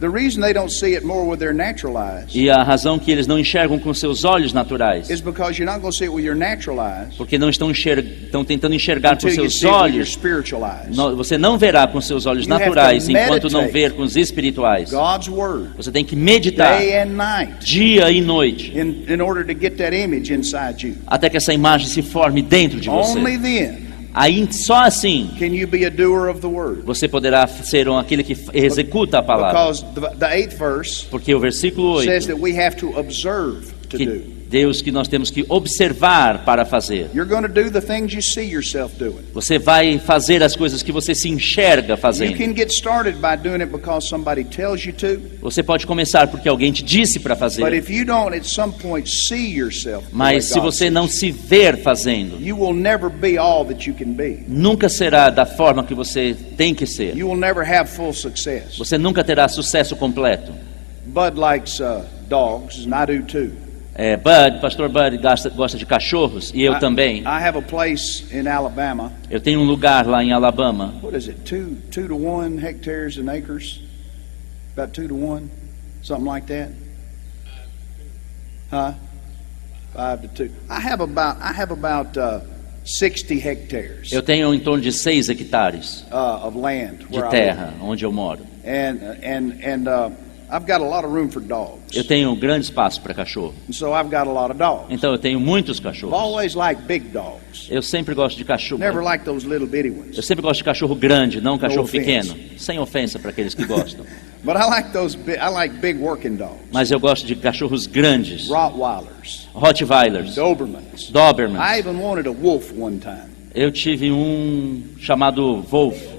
The reason they don't see it more with their natural eyes E a razão que eles não enxergam com seus olhos naturais, is because you're not going to see it with your natural eyes porque não estão tentando enxergar com until you seus see it with your olhos. spiritual eyes. Você não verá com seus olhos You have to naturais enquanto não meditate ver com os espirituais. God's Word Você tem que meditar day and night dia e noite in order to get that image inside you. até que essa imagem se forme dentro de Only você. then Aí só assim can you be a doer of the word. você poderá ser aquele que executa a palavra. Because the 8th verse Porque o versículo says 8, that we have to observe to que do. Deus que nós temos que observar para fazer. You're going to do the things you see yourself doing. Você vai fazer as coisas que você se enxerga You fazendo. can get started by doing it because somebody tells you to, Você pode começar porque alguém te disse para but fazer. if you don't at some point see yourself the way Mas se God você sees não you, se ver fazendo, you will never be all that you can be. nunca será da forma que você tem que ser. You will never have full success. Você nunca terá sucesso completo. Bud likes dogs, and I do too. Pastor Bud gosta de cachorros e eu também. I have a place in Alabama. Eu tenho um lugar lá em Alabama. What is it? 2 to 1 hectares and acres? About 2 to 1, something like that. Huh? 5 to 2. I have about 60 hectares Eu tenho em torno de 6 hectares of land de where I terra onde eu moro. live. I've got a lot of room for dogs. Eu tenho grande espaço para cachorro. And so I've got a lot of dogs. Então eu tenho muitos I've cachorros. always liked big dogs. Eu sempre gosto de cachorro. Never liked those little bitty Eu ones. sempre gosto de cachorro grande, não cachorro offense. pequeno. Sem ofensa para aqueles que gostam. But I like big working dogs. Mas eu gosto de cachorros grandes. Rottweilers, Rottweilers, Dobermans. Dobermans. I even wanted a wolf one time. Eu tive um chamado Wolf.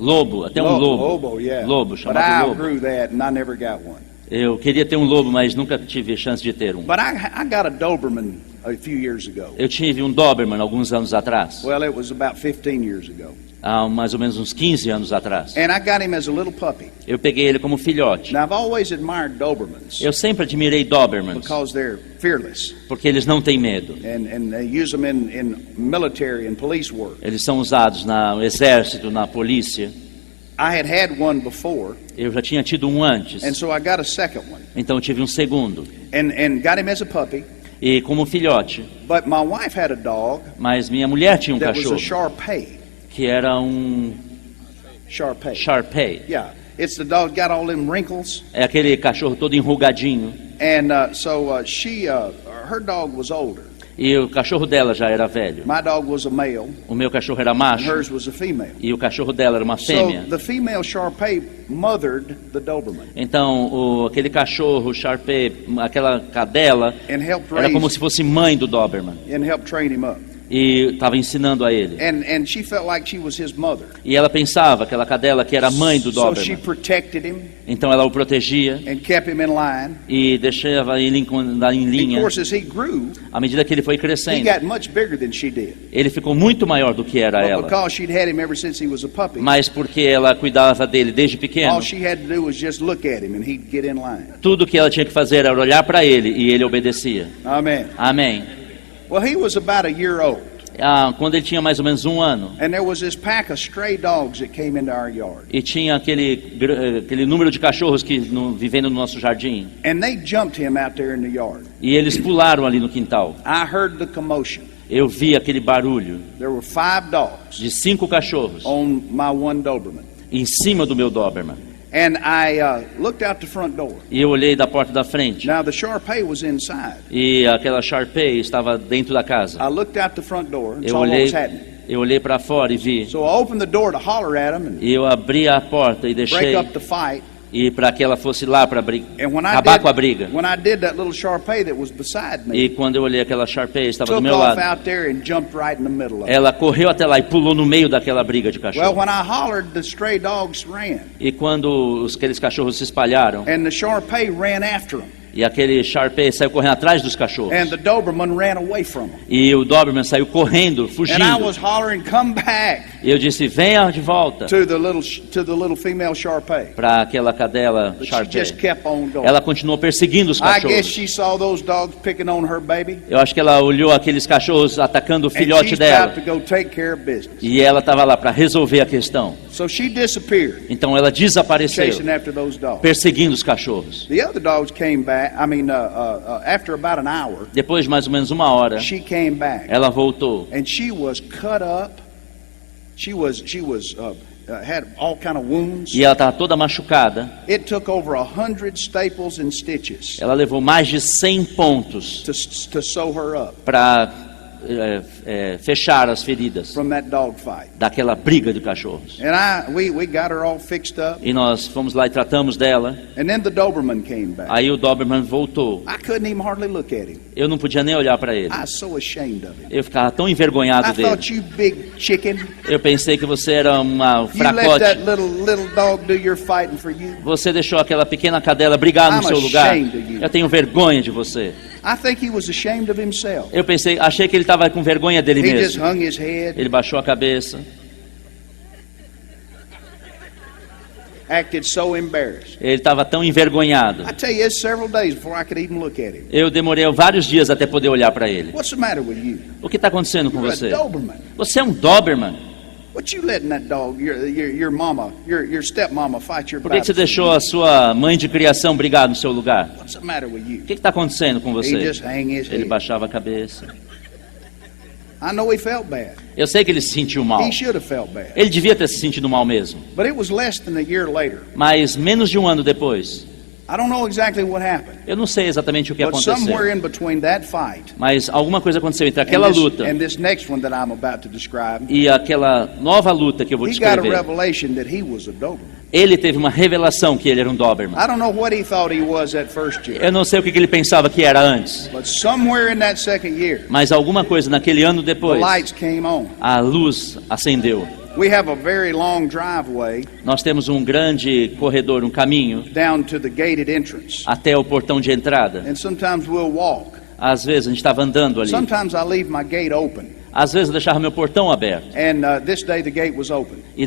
Lobo, até um lobo. Yeah. Lobo, But chamado I lobo. outgrew that and I never got one. Eu queria ter um lobo, mas nunca tive chance de ter um. But I got a Doberman a few years ago. Eu tive um Doberman alguns anos atrás. Well, it was about 15 years ago. Há mais ou menos uns 15 anos atrás. And I got him as a little puppy. Eu peguei ele como filhote. Now, I've always admired Dobermans Eu sempre admirei Dobermans, because they're fearless. porque eles não têm medo. And they use them in military and police work. Eles são usados no exército, na polícia. I had one before, Eu já tinha tido um antes, and so I got a second one. então eu tive um segundo. And got him as a puppy. E como filhote. But my wife had a dog Mas minha mulher tinha um that was a cachorro, Shar-Pei. que era um Shar-Pei. Shar-Pei. Yeah. It's the dog got all them wrinkles. É aquele cachorro todo enrugadinho. And her dog was older. E o cachorro dela já era velho. My dog was a male, O meu cachorro era and macho. hers was a female. E o cachorro dela era uma So fêmea. the female Shar-Pei mothered the Doberman Então, aquele cachorro Shar-Pei, aquela cadela, and helped era raise como se fosse mãe do Doberman. and helped train him up. E estava ensinando a ele. And she felt like she was his mother. E ela pensava, aquela cadela, que era a mãe do So she Doberman. protected him Então ela o protegia and kept him in line. e deixava ele andar em Of linha. course, as he grew, À medida que ele foi he crescendo, got much bigger than she did. ele ficou muito maior do que era But ela. because she'd had him ever since he was a puppy, Mas porque ela cuidava dele desde pequeno, all she had to do was just look at him and he'd get in line. tudo que ela tinha que fazer era olhar para ele e ele obedecia. Amen. Amém. Well, he was about a year old. Quando ele tinha mais ou menos um ano, And there was this pack of stray dogs that came into our yard. e tinha aquele número de cachorros que vivendo no nosso jardim, And they jumped him out there in the yard. e eles pularam ali no quintal. I heard the commotion. Eu vi aquele barulho There were 5 dogs de 5 cachorros on my one Doberman. em cima do meu Doberman. And I looked out the front door. E eu olhei da porta da frente, Now, the Shar-Pei was inside. e aquela Shar-Pei estava dentro da casa. I looked out the front door and Eu saw what olhei, was happening. eu olhei para fora e vi. So I opened the door to holler at him and E eu abri a porta e break deixei, up the fight. e para que ela fosse lá para And acabar com a briga. when I did, that little Shar-Pei that was beside me E quando eu olhei aquela Shar-Pei, estava do took meu off lado. out there and jumped right in the middle of it. Ela correu até lá e pulou no meio daquela briga de Well, cachorro. when I hollered, the stray dogs ran, E quando aqueles cachorros se espalharam, and the Shar-Pei ran after them, e aquele Shar-Pei saiu correndo atrás dos cachorros, and the Doberman ran away from them. e o Doberman saiu correndo, And I fugindo. was hollering, "Come back!" E eu disse, venha de volta to the little female Shar-Pei. para aquela cadela But she Shar-Pei. just kept on going. Ela continuou perseguindo os I guess cachorros. she saw those dogs picking on her baby, Eu acho que ela olhou aqueles cachorros atacando o and filhote she's dela. about to go take care of business. E ela estava lá para resolver a questão. So she disappeared, Então ela desapareceu, chasing after those dogs. perseguindo os cachorros. The other dogs came back. After about an hour, Depois de mais ou menos uma hora, she came back, ela voltou. and she was cut up. She had all kind of wounds. E ela estava toda machucada. It took over 100 staples and stitches Ela levou mais de 100 pontos to sew her up. para fechar as feridas from that dog fight. daquela briga de cachorros. And we got her all fixed up. E nós fomos lá e tratamos dela. And then the Doberman came back. Aí o Doberman voltou. I couldn't even hardly look at him. Eu não podia nem olhar para ele. I was so ashamed of him. Eu ficava tão envergonhado I dele. thought, you big chicken, Eu pensei que você era uma you let fracote. that little dog do your fighting for you. Você deixou aquela pequena cadela brigar no I'm seu lugar. ashamed of you. Eu tenho vergonha de você. I think he was ashamed of himself. Eu achei que ele estava com vergonha dele He just mesmo. hung his head, Ele baixou a cabeça. acted so embarrassed. Ele estava tão envergonhado. I tell you, it's several days before I could even look at him. Eu demorei vários dias até poder olhar para ele. What's the matter with you? O que está acontecendo com You're você? a Doberman. Você é um Doberman. What you letting that dog, your mama, your stepmama fight your Por que você battles? deixou a sua mãe de criação brigar no seu lugar? What's the matter with you? O que está acontecendo com He você? just hang his Ele head. baixava a cabeça. I know he felt bad. Eu sei que ele se sentiu mal. He should have felt bad. Ele devia ter se sentido mal mesmo. But it was less than a year later. Mas menos de um ano depois, I don't know exactly what happened. eu não sei exatamente o que But somewhere aconteceu. in between that fight Mas alguma coisa aconteceu entre aquela luta and this next one that I'm about to describe, e aquela nova luta que eu vou he got a descrever. revelation that he was a Doberman. Ele teve uma revelação que ele era um Doberman. I don't know what he thought he was that first year. Eu não sei o que ele pensava que era antes, But somewhere in that second year, mas alguma coisa naquele ano the depois, lights came on. a luz acendeu. We have a very long driveway Nós temos um grande corredor, um caminho down to the gated entrance. até o portão de entrada. And sometimes we'll walk. Às vezes a gente estava andando ali. Sometimes I leave my gate open. Às vezes eu deixava meu portão aberto. And this day the gate was open. E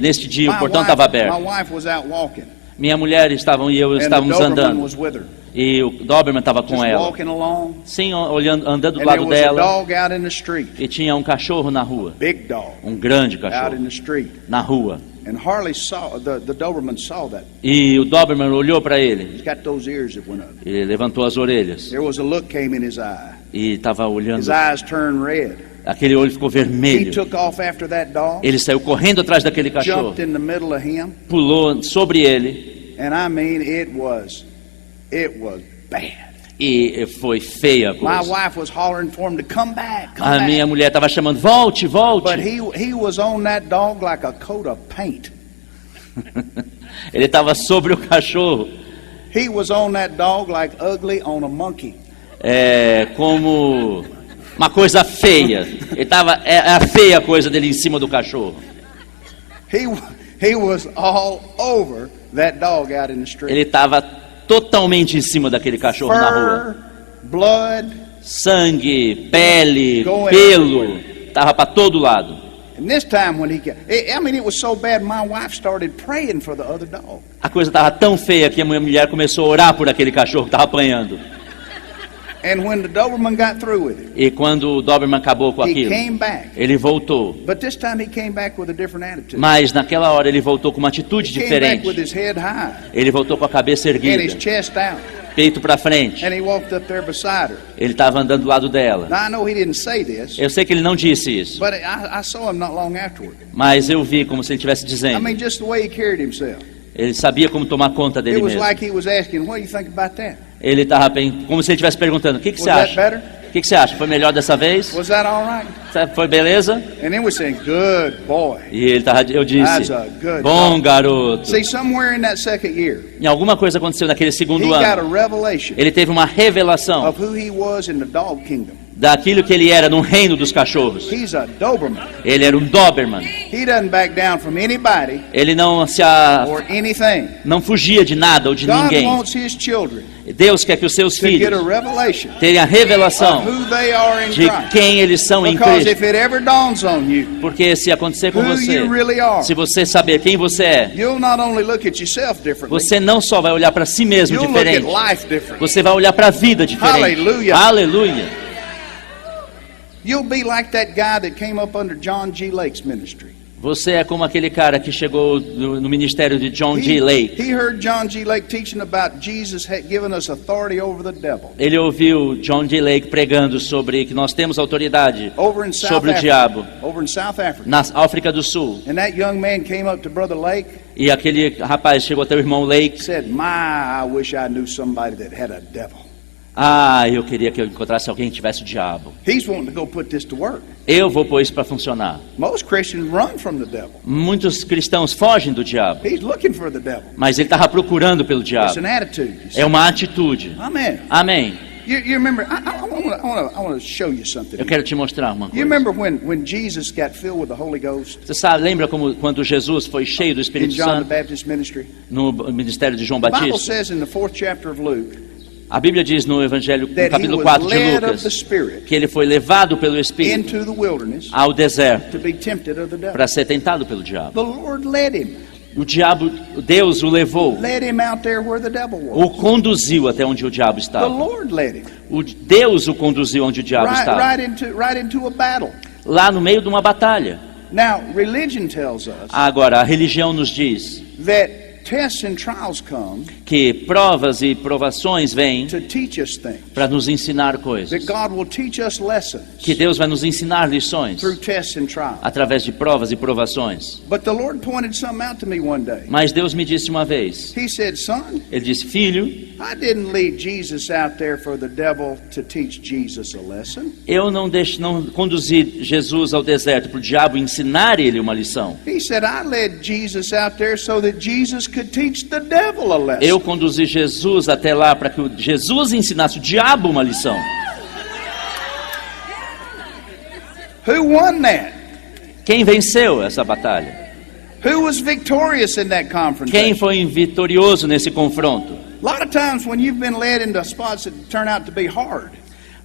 neste dia o My portão estava my aberto. wife was out walking. Minha mulher e eu And the estávamos Doberman andando. was with her. E o Doberman estava com Just ela. walking along. Sim, olhando, andando do And there lado was a dela. dog out in the street. E tinha um cachorro na rua. Big dog Um grande out in cachorro the street. na rua. And Harley saw, the Doberman saw that. E o Doberman olhou para ele. He's got those ears that went up. Ele levantou as orelhas. There was a look came in his eye. E estava olhando. His eyes turned red. Aquele olho ficou He vermelho. took off after that dog, Ele saiu correndo atrás daquele cachorro. jumped in the middle of him, Pulou sobre ele. and I mean it was bad. E foi feia a My coisa. wife was hollering for him to come back, come A minha back. mulher estava chamando, volte, volte. But he was on that dog like a coat of paint. Ele estava sobre o cachorro, He was on that dog like ugly on a monkey. como uma coisa feia. Ele estava, era feia a coisa dele em cima do cachorro. He was all over that dog out in the street. Ele estava totalmente em cima daquele cachorro na rua. Fur, blood, Sangue, pele, Going pelo, everywhere. estava para todo lado. and this time when he came, I mean it was so bad my wife started praying for the other dog. A coisa estava tão feia que a minha mulher começou a orar por aquele cachorro que estava apanhando. And when the Doberman got through with it, E quando o Doberman acabou com he aquilo, came back. ele voltou. But this time he came back with a different attitude. Mas naquela hora ele voltou com uma atitude He came back with diferente. his head high Ele voltou com a cabeça and his erguida, chest out. peito para frente. And he walked up there beside her. Ele estava andando do lado dela. Now I know he didn't say this, Eu sei que ele não disse isso, but I saw him not long afterward. mas eu vi como se ele estivesse I dizendo. mean just the way he carried himself. Ele sabia como tomar conta dele It was mesmo. like he was asking, what do you think about that? Ele estava como se ele estivesse perguntando: o que Was você that acha? better? O que você acha? Foi melhor dessa vez? Was that all right? Foi beleza? And then we're saying, good boy. E eu That's disse: a good bom dog. garoto. See, somewhere in that second year, Em alguma coisa aconteceu naquele he segundo got a ano. revelation Ele teve uma revelação of who he was in the dog kingdom. daquilo que ele era no reino dos cachorros. He's a Doberman. Ele era um Doberman. He doesn't back down from anybody Ele não or anything. não fugia de nada ou de God ninguém. wants his children Deus quer que os seus to get a filhos revelation tenham a of revelação who they are in de Christ. quem eles são em Because Cristo. if it ever dawns on you Porque se acontecer com who você, you really are, se você saber quem você é, you'll not only look at yourself differently, você não só vai olhar para si mesmo you'll look at diferente, life differently. você vai olhar para a vida diferente. Hallelujah. Aleluia. You'll be like that guy that came up under John G. Lake's ministry. Você é como aquele cara que chegou no ministério de John G. He Lake. heard John G. Lake teaching about Jesus had given us authority over the devil. Ele ouviu John G. Lake pregando sobre que nós temos autoridade Over in South sobre o Africa. diabo Over in South Africa. na África do Sul. And that young man came up to Brother Lake, E aquele rapaz chegou até o irmão Lake. said, "My, I wish I knew somebody that had a devil. Ah, eu queria que eu encontrasse alguém que tivesse o diabo. He's wanting to go put this to work. Eu vou pôr isso para funcionar. Most Christians run from the devil. Muitos cristãos fogem do diabo, He's looking for the devil. mas ele estava procurando pelo It's diabo. an attitude. you see. É uma atitude. Amen. Amém. You remember, I want to show you something. Eu quero te mostrar uma You coisa. remember when Jesus got filled with the Holy Ghost Você sabe, lembra como quando Jesus foi cheio do in Espírito John the Santo Baptist ministry? no ministério de João The Bible Batista? says in the 4th chapter of Luke A Bíblia diz no Evangelho, no that he capítulo was 4 de led of the Lucas, Spirit que ele foi levado pelo Espírito into the wilderness ao deserto to be tempted of the devil. para ser tentado pelo diabo. The Lord led him. O diabo, Deus o levou, Led him out there where the devil was. o conduziu até onde o diabo The estava. Lord led him. Deus o conduziu onde o diabo estava, Right into a battle. lá no meio de uma batalha. Now, religion tells us Agora, a religião nos diz that tests and trials come que provas e provações vêm to teach us things. para nos ensinar That coisas. God will teach us lessons Que Deus vai nos ensinar lições through tests and trials. através de provas e provações. But the Lord pointed something out to me one day. Mas Deus me disse uma vez, He said, son, ele disse, filho, I didn't lead Jesus out there for the devil to teach Jesus a lesson. eu não conduzi Jesus ao deserto para o diabo ensinar ele uma lição. He said, I led Jesus out there so that Jesus could teach the devil a lesson. Eu conduzi Jesus até lá para que Jesus ensinasse o diabo uma lição. Who won that? Quem venceu essa batalha? Who was victorious in that Quem confrontation? foi vitorioso nesse confronto? A lot of times when you've been led into spots that turn out to be hard,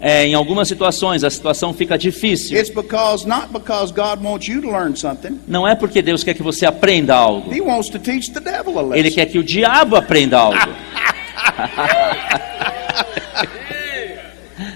Em algumas situações a situação fica difícil. it's not because God wants you to learn something. Não é porque Deus quer que você aprenda algo. He wants to teach the devil a Ele lesson. quer que o diabo aprenda algo.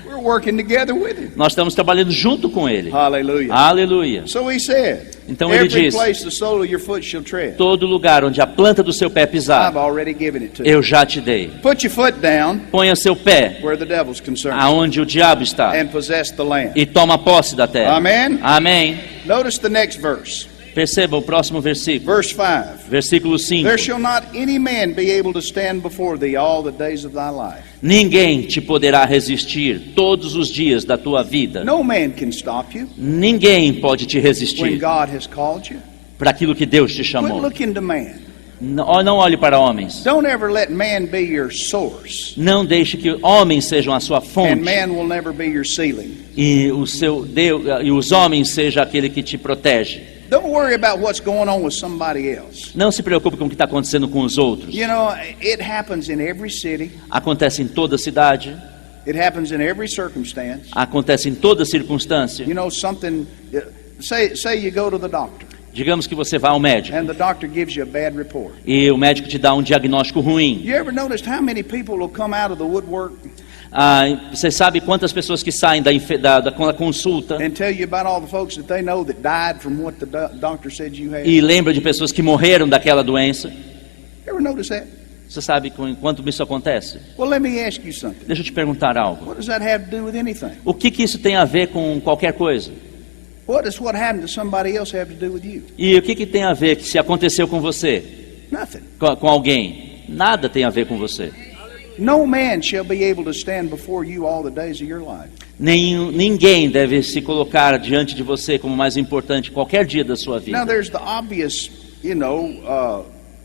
We're working together with him. Nós estamos trabalhando junto com ele. Hallelujah. Aleluia. So he said, Então ele every diz, place the sole of your foot shall tread, todo lugar onde a planta do seu pé I've pisar, already given it to you. eu já te dei. Put your foot down Ponha seu pé where the devil's concerned aonde o diabo está and possess the land. e toma posse da terra. Amen. Amém. Notice the next verse. Perceba o próximo versículo. Verse 5. Versículo 5. There shall not any man be able to stand before thee all the days of thy life. Ninguém te poderá resistir todos os dias da tua vida. No man can stop you Ninguém pode te when resistir God has called you. para aquilo que Deus te Quit chamou. looking to man. Não olhe para homens. Don't ever let man be your source, Não deixe que homens sejam a sua and fonte man will never be your ceiling. e o seu Deus e os homens sejam aquele que te protege. Don't worry about what's going on with somebody else. Não se preocupe com o que está acontecendo com os outros. You know, it happens in every city. Acontece em toda cidade, It happens in every circumstance. acontece em toda circunstância. You know, something, say you go to the doctor, Digamos que você vá ao médico and the doctor gives you a bad report. e o médico te dá um diagnóstico ruim. You ever noticed how many people will come out of the woodwork Você sabe quantas pessoas que saem da consulta and tell you about all the folks that they know that died from what the doctor said you had? e lembram de pessoas que morreram daquela doença? Ever notice that? Você sabe quanto isso acontece? Well, let me ask you something. Deixa eu te perguntar algo. What does that have to do with anything? O que isso tem a ver com qualquer coisa? What does what happened to somebody else have to do with you? E o que tem a ver que se aconteceu com você, Nothing. com alguém? Nada tem a ver com você. No man shall be able to stand before you all the days of your life. Ninguém deve se colocar diante de você como mais importante qualquer dia da sua Now, vida. there's the obvious,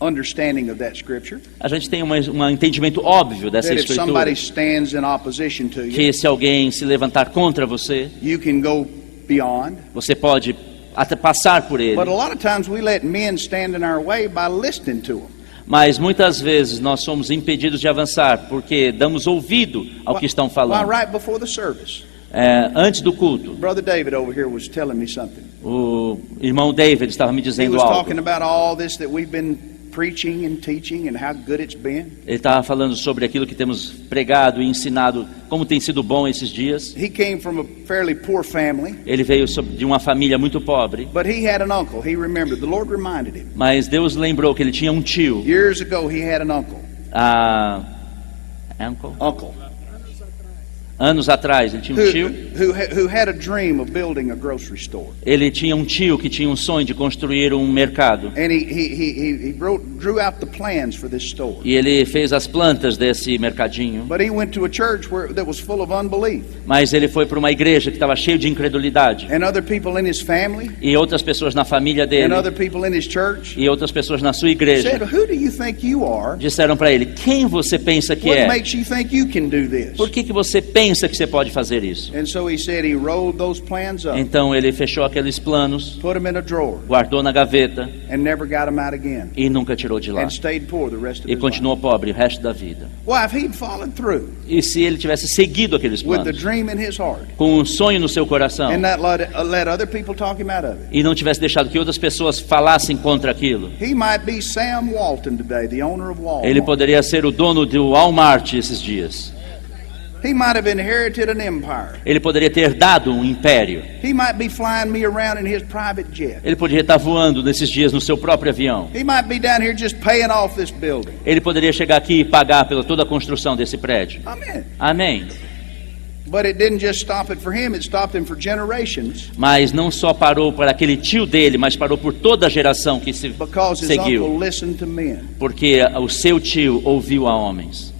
understanding of that scripture, A gente tem um entendimento óbvio dessa that if somebody escritura, stands in opposition to you, que se alguém se levantar contra você, you can go beyond. você pode até passar por ele. But a lot of times we let men stand in our way by listening to them. Mas muitas vezes nós somos impedidos de avançar porque damos ouvido ao que estão Why, falando. right before the service, Antes do culto, Brother David over here was telling me something. o irmão David estava me He dizendo was algo. talking about all this that we've been preaching and teaching and how good it's been. Ele estava falando sobre aquilo que temos pregado e ensinado, como tem sido bom esses dias. He came from a fairly poor family, Ele veio de uma família muito pobre, but he had an uncle. He remembered. The Lord reminded him. mas Deus lembrou que ele tinha um tio, Years ago, he had an uncle. uncle, Uncle. Anos atrás, ele tinha um tio. who had a dream of building a grocery store. Ele tinha um tio que tinha um sonho de construir um mercado. And he drew out the plans for this store. E ele fez as plantas desse mercadinho. But he went to a church that was full of unbelief. Mas ele foi para uma igreja que estava cheia de incredulidade. And other people in his family, E outras pessoas na família and dele, other people in his church, e outras pessoas na sua igreja, said, "Who do you think you are? disseram para ele: quem você pensa que What é? makes you think you can do this?" Por que você pensa que você pode fazer isso? And so he said he rolled those plans up, Então ele fechou aqueles planos, put them in a drawer, guardou na gaveta and never got them out again, e nunca tirou de lá. and stayed poor the rest of E his life. continuou pobre o resto da vida. Well, if he'd followed through E se ele tivesse seguido aqueles with the planos, dream in his heart, com um sonho no seu coração, and not let other people talk him out of it, e não tivesse deixado que outras pessoas falassem contra aquilo, he might be Sam Walton today, the owner of Walmart. ele poderia ser o dono do Walmart esses dias. He might have inherited an empire. Ele poderia ter dado um império. He might be flying me around in his private jet. Ele poderia estar voando nesses dias no seu próprio avião. He might be down here just paying off this building. Ele poderia chegar aqui e pagar pela toda a construção desse prédio. Amen. Amém. But it didn't just stop it for him, it stopped him for generations, Mas não só parou para aquele tio dele, mas parou por toda a geração que se because his uncle seguiu. listened to men. Porque o seu tio ouviu a homens.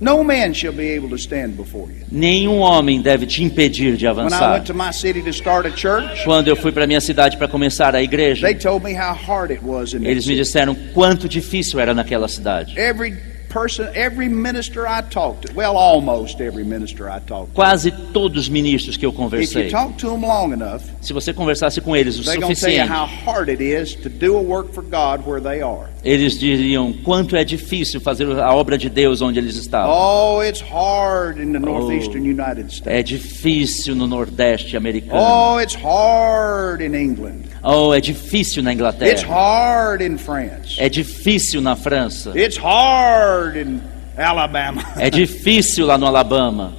No man shall be able to stand before you. Nenhum homem deve te impedir de When I avançar. went to my city to start a church, Quando eu fui para minha cidade para começar a igreja, they told me how hard it was in that eles me city. disseram quanto difícil era naquela cidade. Every minister I talked to, well, almost every minister I talked to, Quase todos os ministros que eu if you conversei, talk to them long enough, se você conversasse com eles o they're going to tell you suficiente, how hard it is to do a work for God where they are. eles diriam quanto é difícil fazer a obra de Deus onde eles estavam. Oh, it's hard in the northeastern United States. É difícil no Nordeste americano. Oh, it's hard in England. Oh, é difícil na It's Inglaterra. hard in France. É difícil na França. It's hard in Alabama. É difícil lá no Alabama.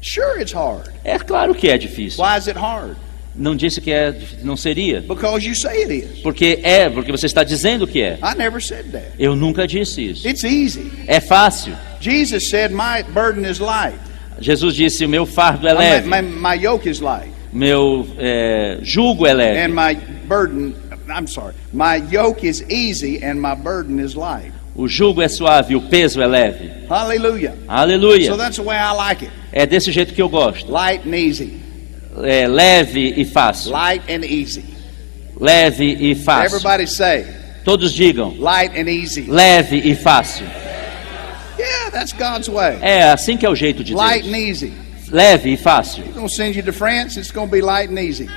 Sure, it's hard. É claro que é difícil. Why is it hard? Não disse que não seria. Because you say it is. Porque você está dizendo que é. I never said that. Eu nunca disse isso. It's easy. É fácil. Jesus said, "My burden is light. Jesus disse: o meu fardo é leve, My yoke is light, meu jugo é leve. and my burden. I'm sorry. My yoke is easy, and my burden is light." O jugo é suave, o peso é leve. Hallelujah. Aleluia. So that's the way I like it. É desse jeito que eu gosto. Light and easy. É leve e fácil. Light and easy. Leve e fácil. Everybody say, Todos digam: light and easy. leve e fácil. Yeah, that's God's way. É assim que é o jeito de Light Deus. and easy. Leve e fácil. He's going to send you to France, it's going to be light and easy.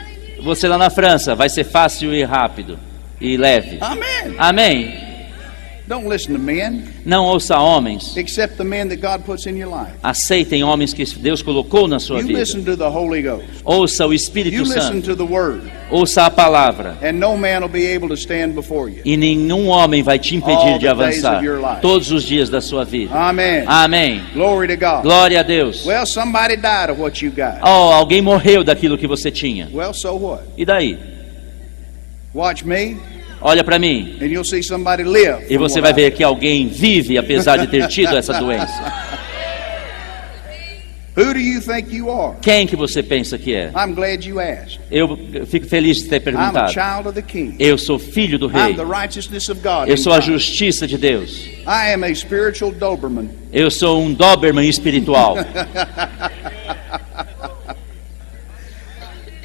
Você lá na França vai ser fácil e rápido e leve. Amen. Amém. Don't listen to men, Não ouça homens. except the men that God puts in your life. Aceitem homens que Deus colocou na sua You vida. listen to the Holy Ghost. Ouça o You Espírito listen Santo. to the Word. Ouça a palavra. And no man will be able to stand before you. E nenhum homem vai te impedir All de the days avançar of your life. todos os dias da sua vida. Amen. Amém. Glory to God. Glória a Deus. Well, somebody died of what you got. Oh, alguém morreu daquilo que você tinha. Well, so what? E daí? Watch me, Olha para mim. and you'll see somebody live. E from você what vai I ver did. que alguém vive apesar de ter tido essa doença. Who do you think you are? Quem que você pensa que é? I'm glad you asked. Eu fico feliz de ter I'm a perguntado. child of the King. Eu sou filho do I'm rei. the righteousness of God. Eu in sou a Christ. justiça de Deus. I am a spiritual Doberman. Eu sou um Doberman espiritual.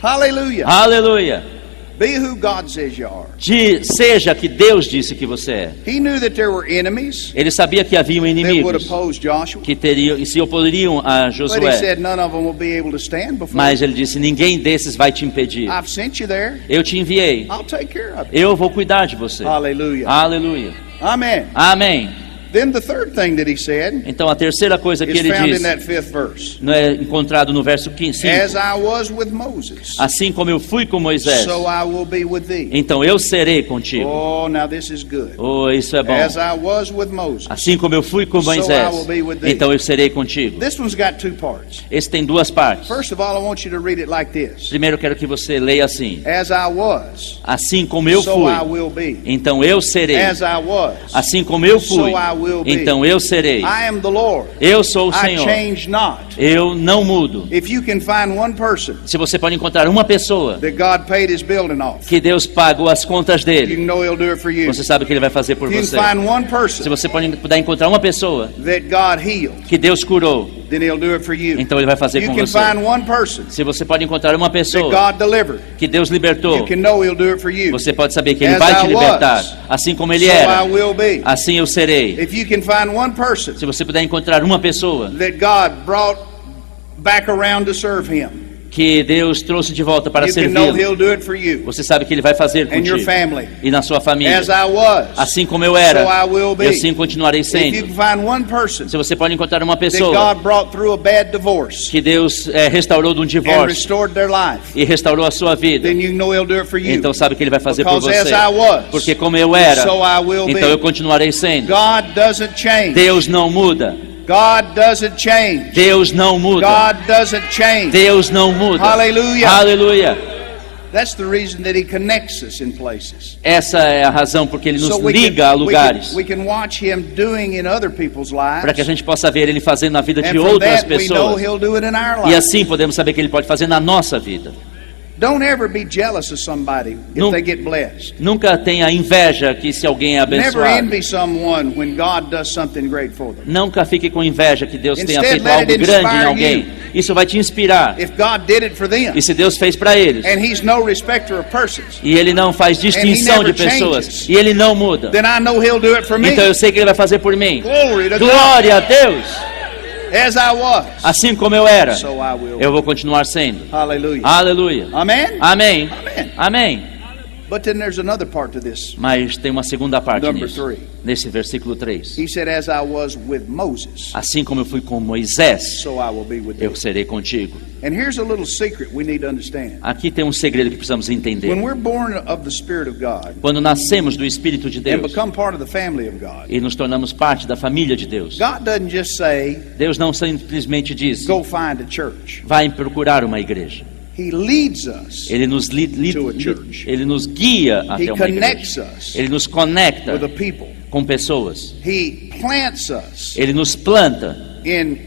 Hallelujah. Aleluia. Be who God says you are. Seja que Deus disse que você é. He knew that there were enemies Ele sabia que haviam that would inimigos oppose Joshua, que e se opoririam a but he Josué. said none of them will be able to stand before Mas you. ele disse: ninguém desses vai te impedir. I've sent you there. Eu te enviei. I'll take care of it. Eu vou cuidar de você. Hallelujah. Aleluia. Amen. Amém. Then the third thing that he said Então a terceira coisa que is ele found in disse that fifth verse. não é encontrado no verso 5. As I was with Moses, Assim como eu fui com Moisés, so I will be with thee. então eu serei contigo. Oh, now this is good. Oh, isso é bom. As I was with Moses. Assim como eu fui com So I Moisés, will be with thee. então eu serei contigo. This one's got two parts. Esse tem duas partes. First of all, I want you to read it like this. Primeiro eu quero que você leia assim: As I was, assim como eu so fui, I will be. então eu serei. As I was, Assim como eu so fui, I will be. então eu serei. I am the Lord. Eu sou o I Senhor. change not. Eu não mudo. If you can find one person Se você pode encontrar uma pessoa that God paid his building off, que Deus pagou as contas you dele, know he'll do it for you. você sabe o que ele vai fazer por If you você. can find one Se person você puder encontrar uma pessoa that God healed, que Deus curou, then he'll do it for you. então ele vai fazer You com can você. find one person Se você pode encontrar uma that pessoa God delivered, que Deus libertou, you can know he'll do it for you. você pode saber que ele As vai te I libertar, was, assim como ele So era, I will be. assim eu serei. If you can find one person Se você puder encontrar uma pessoa that God brought back around to serve him, que Deus trouxe de volta para you can know servi-lo, he'll do it for you você sabe que ele vai fazer and your contigo family. e na sua família. As I was, Assim como eu so era, I will be. eu sim continuarei If you sendo. can find one person Se você pode encontrar uma that pessoa God brought through a bad divorce que Deus restaurou de um and divórcio restored their life, e restaurou a sua vida, then you know he'll do it for you. então sabe que ele vai fazer por Because as você. I was, Porque como eu era, so I will então eu be. continuarei sendo. God doesn't change. Deus não muda. God doesn't change. Deus não muda. God doesn't change. Deus não muda. Hallelujah. Aleluia. That's the reason that he connects us in places. Essa é a razão porque ele nos So we liga a can, lugares, we can watch him doing in other people's para que a lives. gente possa ver ele fazendo na vida And de from outras that we know pessoas. he'll do it in our E lives. assim podemos saber que ele pode fazer na nossa vida. Don't ever be jealous of somebody if Não- they get blessed. Nunca tenha inveja que se alguém é Never abençoado. envy someone when God does something great for them. Nunca fique com inveja que Deus tenha Instead, feito let algo it grande em inspire alguém. you. Isso vai te inspirar. If God did it for them, E se Deus fez para eles, and he's no respecter of persons, e ele não faz distinção de never pessoas, changes. e ele não muda, then I know he'll do it for me. então eu sei que ele vai fazer por mim. Glory to God. Glória a Deus! As I was, Assim como eu era, so I will. eu vou continuar sendo. Hallelujah. Aleluia. Amen? Amém. Amen. Amém. But then there's another part to this. Mas tem uma segunda parte Number nisso. 3. Nesse versículo 3. He said, as I was with Moses, Assim como eu fui com Moisés, so I will be with eu thee. serei contigo. And here's a little secret we need to understand. Aqui tem um segredo que precisamos entender. When we're born of the Spirit of God Quando nascemos do Espírito de and Deus become part of the family of God, e nos tornamos parte da família de Deus, God doesn't just say, Deus não simplesmente diz, go find a church. vai procurar uma igreja. He leads us Ele nos, To a church. ele nos guia He até uma connects igreja. us Ele nos conecta with a people. com pessoas. He plants us Ele nos planta in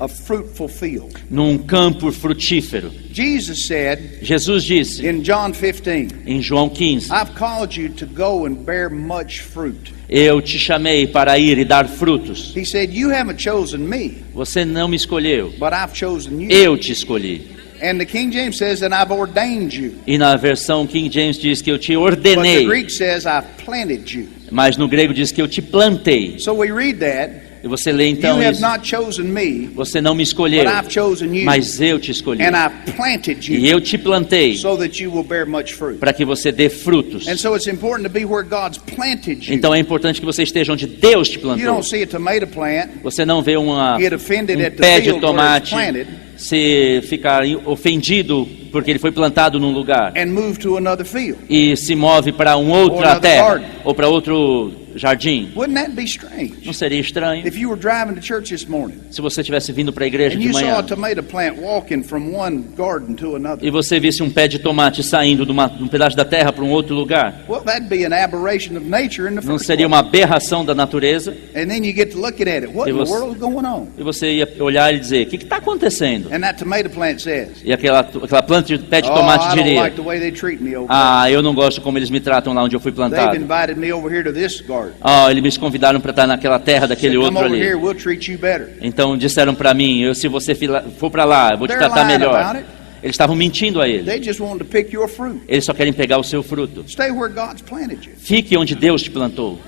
a fruitful field. num campo frutífero. Jesus said Jesus disse in John 15, em João 15, I've called you to go and bear much fruit. eu te chamei para ir e dar frutos. He said, you haven't chosen me, Você não me escolheu, but I've chosen you. eu te escolhi. And the King James says, and I've ordained you. E na versão King James diz que eu te But the ordenei, Greek says, I've planted you. mas no grego diz que eu te plantei. So we read that. E você lê You então have isso. not chosen me, Você não me escolheu, but I've chosen you. mas eu te escolhi. And I've planted E you eu te plantei so that you will bear much fruit. para que você dê frutos. And so it's important to be where God's planted you. Então é importante que você esteja onde Deus te You plantou. don't see a tomato plant, Você não vê get offended at the pé de field where it's tomate planted, se ficar ofendido porque ele foi plantado num lugar and move to another field. e se move para Or outra another terra garden. ou para outro jardim. Wouldn't that be strange? Não seria estranho If you were driving to church this morning se você estivesse vindo para a igreja and de you saw manhã a tomato plant walking from one garden to another, e você visse um pé de tomate saindo de um pedaço da terra para um outro lugar? well, that'd be an aberration of nature in the Não first seria place. uma aberração da natureza? And then you get to looking at it. What E in the você- world is going on? E você ia olhar e dizer, o que está acontecendo? And that tomato plant says, E aquela planta de pé de oh, tomate I don't diria, like the way they treat me over there. eu não gosto como eles me tratam lá onde eu fui They've plantado. invited me over here to this garden. Eles me convidaram para estar naquela terra Said, daquele come outro over ali. here, we'll treat you better. Então disseram para mim, se você for para lá, eu vou te They're tratar lying melhor. about it. Eles estavam mentindo a ele. They just want to pick your fruit. Eles só querem pegar o seu fruto. Stay where God's planted you. Fique onde Deus te plantou.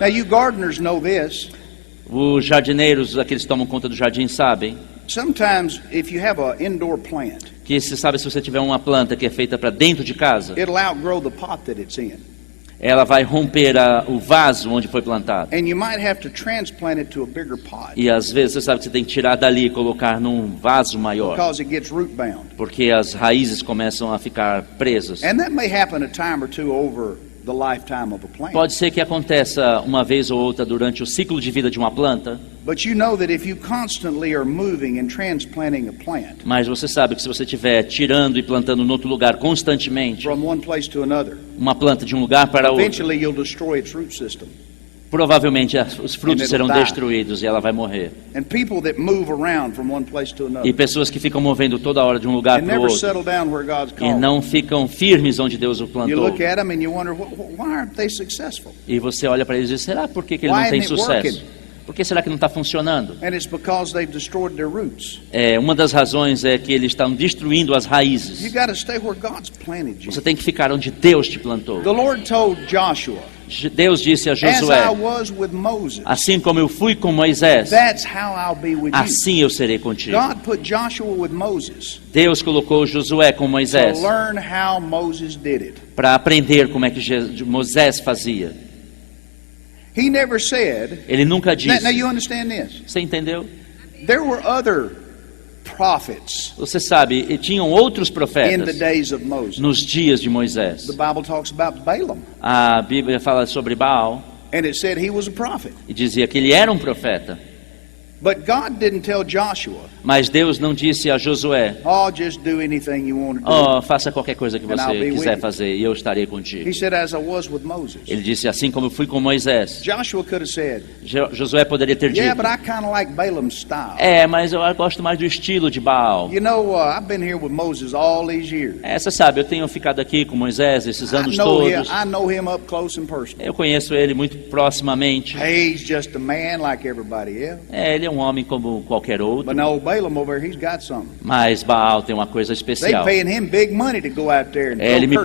Now, you gardeners know this. Os jardineiros, aqueles que tomam conta do jardim, sabem Sometimes, if you have an indoor plant, que se você tiver uma planta que é feita para dentro de casa, it'll outgrow the pot that it's in. ela vai romper o vaso onde foi plantado. And you might have to transplant it to a bigger pot E às vezes você sabe que você tem que tirar dali e colocar num vaso maior, because it gets root bound. porque as raízes começam a ficar presas. And that may happen a time or two over the lifetime of a plant. Pode ser que aconteça uma vez ou outra durante o ciclo de vida de uma planta, But you know that if you constantly are moving and transplanting a plant mas você sabe que se você estiver tirando e plantando em outro lugar constantemente, from one place to another, uma planta de um lugar para outro, eventually you'll destroy its root system. provavelmente os frutos And serão it'll die. destruídos e ela vai morrer. And people that move around from one place to another E pessoas que ficam movendo toda hora de um lugar and para o never outro settle down where God's e called. não ficam firmes onde Deus o You plantou. look at them and you wonder, why aren't they successful? E você olha para eles e diz, será por que ele Why não tem isn't it sucesso? working? Por que será que não está funcionando? And it's because they've destroyed their roots. Uma das razões é que eles estão destruindo as You raízes. got to stay where God's planted you. Você tem que ficar onde Deus te plantou. The Lord told Joshua, Deus disse a as Josué, I was with Moses, assim como eu fui com Moisés, that's how I'll be with you. assim eu serei contigo. God put Joshua with Moses Deus colocou Josué com to Moisés learn how Moses did it. para aprender como é que Moisés fazia. He never said, Ele nunca now disse. you understand this? Você entendeu? There were other prophets Você sabe, e tinham outros in the profetas days of Moses. nos dias de Moisés. The Bible talks about Balaam, A Bíblia fala sobre Baal and it said he was a prophet. e dizia que ele era um profeta. But God didn't tell Joshua, Mas Deus não disse a Josué, oh, just do anything you want to do. faça qualquer coisa que And I'll be você with quiser you. fazer e eu estarei contigo. He said, as I was with Moses. Ele disse, assim como eu fui com Moisés. Joshua could have said, Josué poderia ter yeah, dito, but I kind of like Balaam's style. mas eu gosto mais do estilo de Baal. You know, I've been here with Moses all these years. Você sabe, eu tenho ficado aqui com Moisés esses I anos know him. todos. I know him up close and personal. Eu conheço ele muito proximamente. He's just a man like everybody else. Ele é um homem como qualquer outro. But no, Balaam over here, he's got something. Mas Baal tem uma coisa They especial. paying him big money to go out there and throw Ele me curses.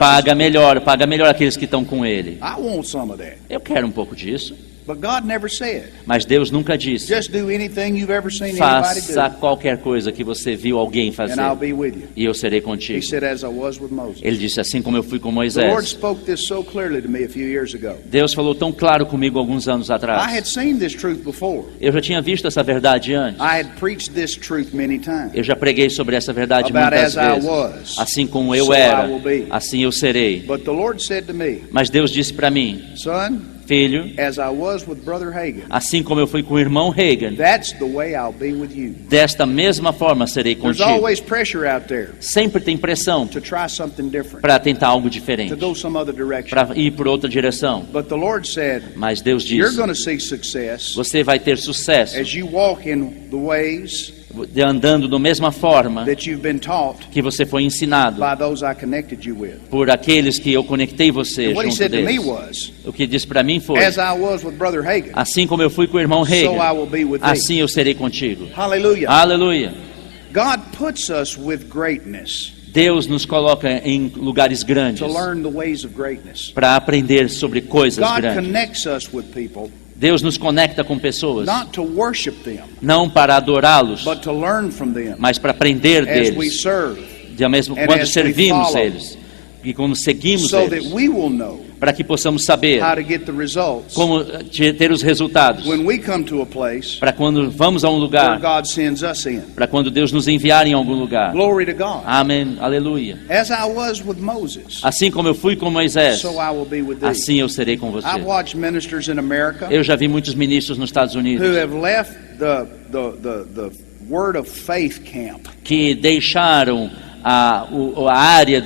paga melhor aqueles que estão com ele. I want some of that. Eu quero um pouco disso. But God never said, Mas Deus nunca disse, just do anything you've ever seen anybody faça do, qualquer coisa que você viu alguém fazer and I'll be with you. e eu serei He contigo. said, as I was with Moses. Ele disse, assim como eu fui com The Lord Moisés. spoke this so clearly to me a few years ago. Deus falou tão claro comigo alguns anos I had atrás. seen this truth before. Eu já tinha visto essa verdade antes. I had preached this truth many times. Eu já preguei sobre essa verdade About muitas as I vezes. was, Assim como eu so I era, will be. assim eu serei. But the Lord said to me, Mas Deus disse para mim, son, filho, as I was with Brother Hagin, assim como eu fui com o irmão Reagan, that's the way I'll be with you. desta mesma forma serei There's contigo. always pressure out there Sempre tem pressão to try something different, para tentar algo to diferente, go some other direction. para ir por outra direção. But the Lord said, Mas Deus you're disse, going to see success você vai ter sucesso as you walk in the ways andando da mesma forma that you've been taught que você foi ensinado by those I connected you with. por aqueles que eu conectei você And what he junto said to me deles. was, O que disse para mim foi, as I was with Brother Hagin, assim como eu fui com o irmão so I Reagan, will be with thee. assim eu serei contigo. Hallelujah. Aleluia. God puts us with greatness Deus nos coloca em lugares grandes to learn the ways of greatness. para aprender sobre coisas God grandes. connects us with people Deus nos conecta com pessoas, not to worship them, não para adorá-los, but to learn from them mas para aprender as we deles, serve, mesmo and quando as we servimos follow. eles. E quando seguimos so that eles, we will know para que possamos saber how to get the results como ter os resultados, when we come to a place para quando vamos a um where lugar, God sends us in. para quando Deus nos enviar em algum lugar. Glory to God. Amém, aleluia. As I was with Moses, Assim como eu fui com Moisés, so I will be with thee. assim eu serei com você. I've watched ministers in America Eu já vi muitos ministros nos Estados Unidos who have left the word of faith camp que deixaram a área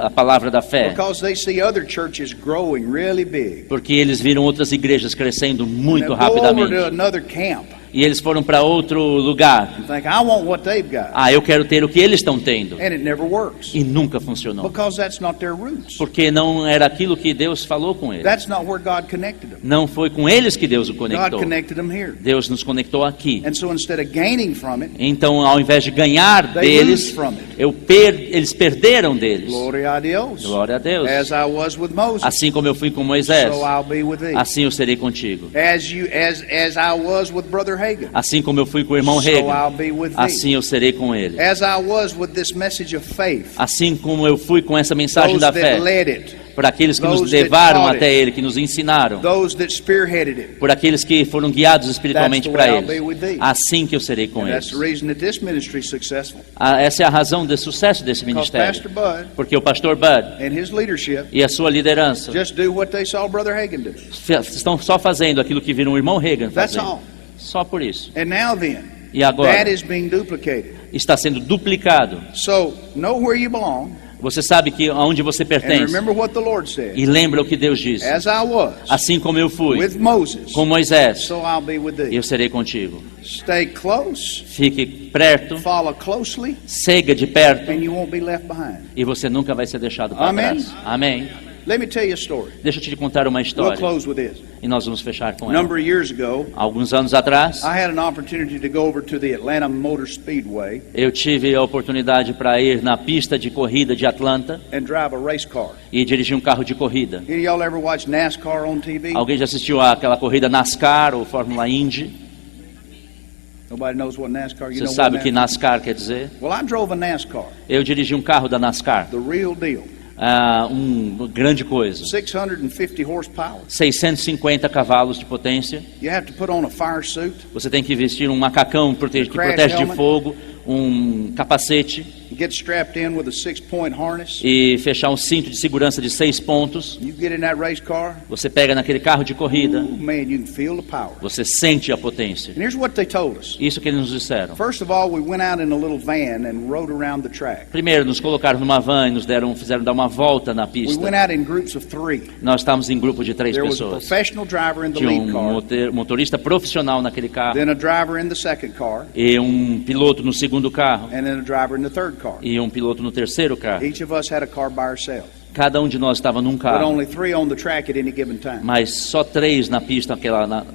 a palavra da fé, because they see other churches growing really big. porque eles viram outras igrejas crescendo muito Now, go over rapidamente. to another camp E eles foram para outro lugar. and think, I want what they've got. Eu quero ter o que eles estão tendo. And it never works E nunca funcionou. because that's not their roots. Porque não era aquilo que Deus falou com eles. That's not where God connected them. Não foi com eles que Deus o God conectou. connected them here. Deus nos conectou aqui. And so instead of gaining from it, Então, ao invés de ganhar they lose deles, from it. eles perderam deles. Gloria a Deus. Glória a Deus. As I was with Moses, Assim como eu fui com Moisés, so I'll be with thee. assim eu serei contigo. As I was with Brother Hagin, Assim como eu fui com o irmão so I'll Reagan, be with thee. assim eu serei com ele. As I was with this message of faith, Assim como eu fui com essa mensagem those da that fé, led it, para aqueles que nos those that levaram taught até it, ele, que nos ensinaram, those that spearheaded it. por aqueles que foram guiados espiritualmente That's the para way I'll be with eles. thee. Assim que eu serei com And that's eles. the reason that this ministry is successful. Essa é a razão do sucesso desse Because ministério. Pastor Bud Porque o pastor Bud and his leadership e a sua liderança just do what they saw Brother Hagin do. estão só fazendo aquilo que viram o irmão Reagan That's fazendo. all. Só por isso. And now then, E agora that is being duplicated. está sendo duplicado. So, know where you belong, Você sabe que aonde você And pertence. remember what the Lord said. E lembra o que Deus disse. As I was Assim como eu fui with Moses, com Moisés, so I'll be with thee. eu serei contigo. Stay close, Fique perto, follow closely, siga de perto, and you won't be left behind. e você nunca vai ser deixado para Amém? trás. Amém. Let me tell you a story. Deixa eu te contar uma We'll história. close with this. E nós vamos fechar com A ela. number of years ago, Alguns anos atrás, I had an opportunity to go over to the Atlanta Motor Speedway eu tive a oportunidade para ir na pista de corrida de Atlanta and drive a race car. e dirigir um carro de corrida. Any of y'all ever watch NASCAR on TV? Alguém já assistiu àquela corrida NASCAR ou Fórmula Indy? Nobody knows what NASCAR. You Você know sabe o what que NASCAR quer dizer? Well, I drove a NASCAR, Eu dirigi um carro da NASCAR, the real deal. grande coisa. 650 horsepower. 650 cavalos de potência. You have to put on a fire suit, Você tem que vestir um macacão que Crash protege de helmet. fogo, um capacete get strapped in with a 6-point harness. e fechar um cinto de segurança de 6 pontos. You get in that race car, Você pega naquele carro de corrida, man, you can feel the power. você sente a potência. And here's what they told us. Isso que eles nos disseram. First of all, we went out in a little van and rode around the track. Primeiro, nos colocaram numa van e nos fizeram dar uma volta na We pista. went out in groups of 3. Nós estávamos em grupo de 3 There was a pessoas. professional driver in the Tinha lead car, motorista profissional naquele carro, then a driver in the second car, e um piloto no segundo carro, and then a driver in the third car. e um piloto no terceiro carro. Each of us had a car by ourselves, Cada um de nós estava num but carro, only 3 on the track at any given time. mas só 3 na pista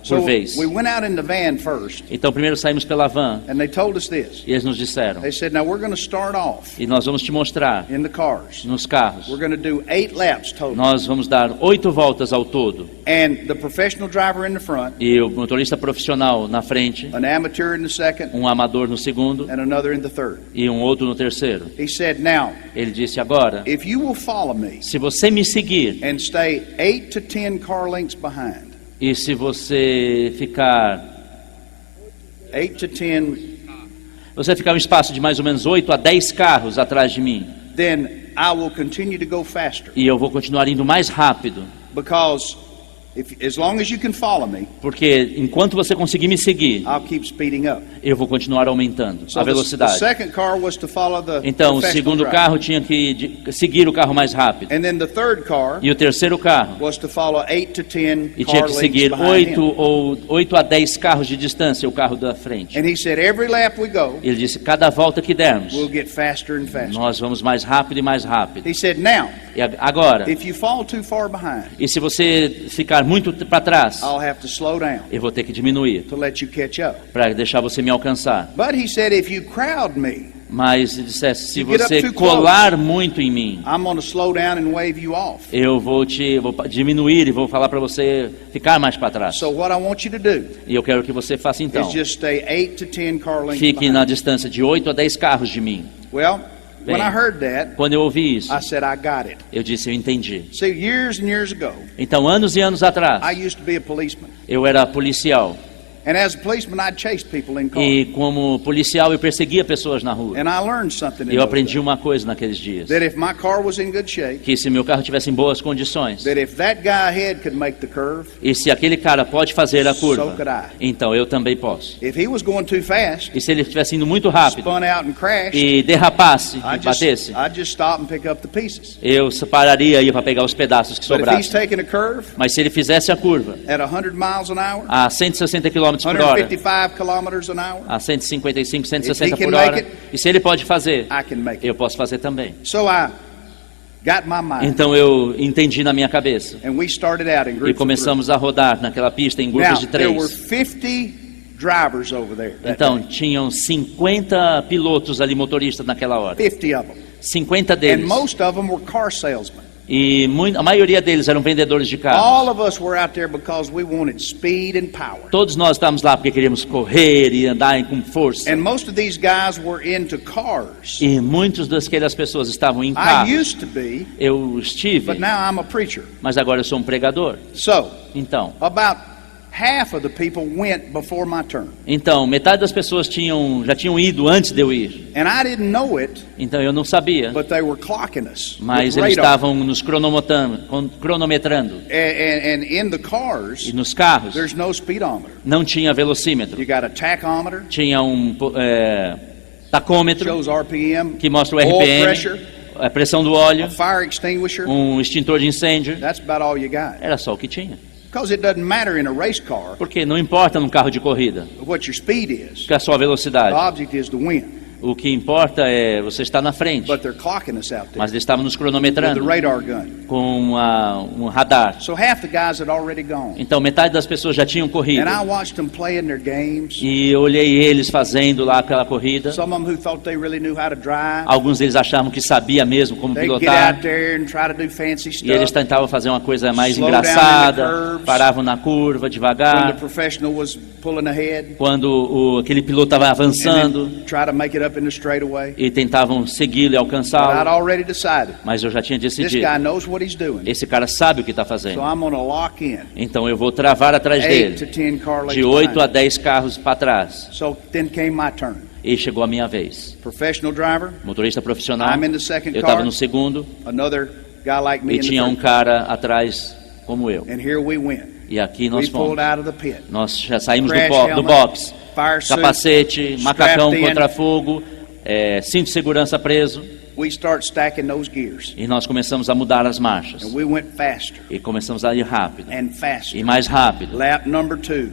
So por vez. we went out in the van first, Então primeiro saímos pela van and they told us this. e eles nos disseram, They said, now we're going to start off e nós vamos te mostrar in the cars. nos carros. We're going to do 8 laps total. Nós vamos dar 8 voltas ao todo. And the professional driver in the front, E o motorista profissional na frente, an amateur in the second, um amador no segundo and another in the third. e um outro no terceiro. He said, now, Ele disse, agora, if you will follow me se você me seguir and stay 8 to 10 car lengths behind, e se você ficar 8 to 10, um espaço de mais ou menos 8 a 10 carros atrás de mim, then I will continue to go faster. e eu vou continuar indo mais rápido, Because as long as you can follow me, porque enquanto você conseguir me seguir, I'll keep speeding up. eu vou continuar aumentando So a the velocidade. second car was to follow the Então, o professional segundo driver. carro tinha que seguir o carro mais rápido. And then the third car E o terceiro carro was to follow 8 to 10 e tinha car que lengths seguir behind him. 8 a 10 carros de distância, o carro da frente. And he said, every lap we go, Ele disse, cada volta que dermos, we'll get faster and faster. nós vamos mais rápido e mais rápido. He said, now, E agora, if you fall too far behind, e se você ficar muito para trás, I'll have to slow down eu vou ter que diminuir to let you catch up. para deixar você me alcançar. But he said, if you crowd me, Mas ele dissesse, se You get up você too close. colar muito em mim, I'm going to slow down and wave you off. eu vou diminuir e vou falar para você ficar mais para trás. So what I want you to do E eu quero que você faça então. is just stay 8 to 10 car lengths Fique behind. na distância de 8 a 10 carros de mim. Well, when Bem. I heard that, Quando eu ouvi isso, I said, I got it. eu disse, eu entendi. See, years and years ago, Então, anos e anos atrás, I used to be a policeman. eu era policial. And as a policeman, I'd chase people in cars. E como policial, eu perseguia pessoas na rua. And I learned something in E eu those aprendi days. uma coisa naqueles dias. That if my car was in good shape, Que se meu carro tivesse em boas condições, that if that guy ahead could make the curve, e se aquele cara pode fazer a so curva, could I. então eu também posso. If he was going too fast, E se ele estivesse indo muito rápido spun out and crashed, e derrapasse e batesse, I'd just stop and pick up the pieces. eu pararia aí para pegar os pedaços que But if he's sobrassem. taking a curve Mas se ele fizesse a curva at 100 miles an hour, a 160 km por hora, 155 kilometers an hour, a 155, If 160 he can por make hora, it, e se ele pode fazer, I can make it. eu posso fazer também. So I got my mind, Então eu entendi na minha cabeça and we started out in e groups of começamos a rodar naquela pista em three. Now, grupos de there were 3. 50 drivers over there. that Então day. tinham 50 pilotos ali, motoristas naquela hora. 50 of them. 50 And deles. most of them were car salesmen. E a maioria deles eram vendedores de carros. All of us were out there because we wanted speed and power. Todos nós estávamos lá porque queríamos correr e andar com força. And most of these guys were into cars. E muitas daquelas pessoas estavam em I carros. used to be, Eu estive, but now I'm a preacher. mas agora eu sou um pregador. So, Então, about half of the people went before my turn. metade das pessoas já tinham ido antes de eu ir. And I didn't know it, Então eu não sabia. but they were clocking us Mas with eles radar. estavam nos cronometrando. And in the E cars, nos carros there's no speedometer. não tinha velocímetro. You got a tachometer, Tinha tacômetro shows RPM, que mostra o oil RPM, pressure, a pressão do óleo, a fire extinguisher. extintor de incêndio. That's about all you got. Era só o que tinha. Because it doesn't matter in a race car Porque não importa num carro de corrida what your speed is. que a sua The velocidade. object is to win. O que importa é você estar na frente. But they're clocking us out there Mas eles estavam nos with the cronometrando radar gun. com um radar. So half the guys had already gone. Então metade das pessoas já tinham corrido. And I watched them playing their games. E eu olhei eles fazendo lá aquela corrida. Some of them who thought they really knew how to drive. Alguns deles achavam que sabia mesmo como They'd get pilotar. out there and try to do fancy E eles stuff. tentavam fazer uma coisa mais Slow down in the engraçada. curves. Paravam na curva When the devagar. professional was pulling ahead. Quando aquele piloto estava And avançando then try to make it up in the straightaway. e tentavam segui-lo e But I'd alcançá-lo. already decided. Mas eu já tinha This decidido. guy knows what he's doing. Esse cara sabe o que está So fazendo. I'm going to lock in. Então eu vou travar atrás 8 to dele. 10 car lengths De 8 a behind. 10 carros para trás. So then came my turn. E chegou a minha vez. Professional driver. Motorista profissional. I'm in the second Eu estava car. no segundo. Another guy like me E in the tinha third. cara atrás como eu. And here we went. E aqui We nós pulled fomos. out of the pit. Nós já saímos Crash do helmet, box. fire suit, Capacete, macacão strapped in. contra fogo, cinto de segurança preso. We start stacking those gears. E nós começamos a mudar as marchas. And we went faster E começamos a ir rápido. and faster. E mais rápido. Lap number 2.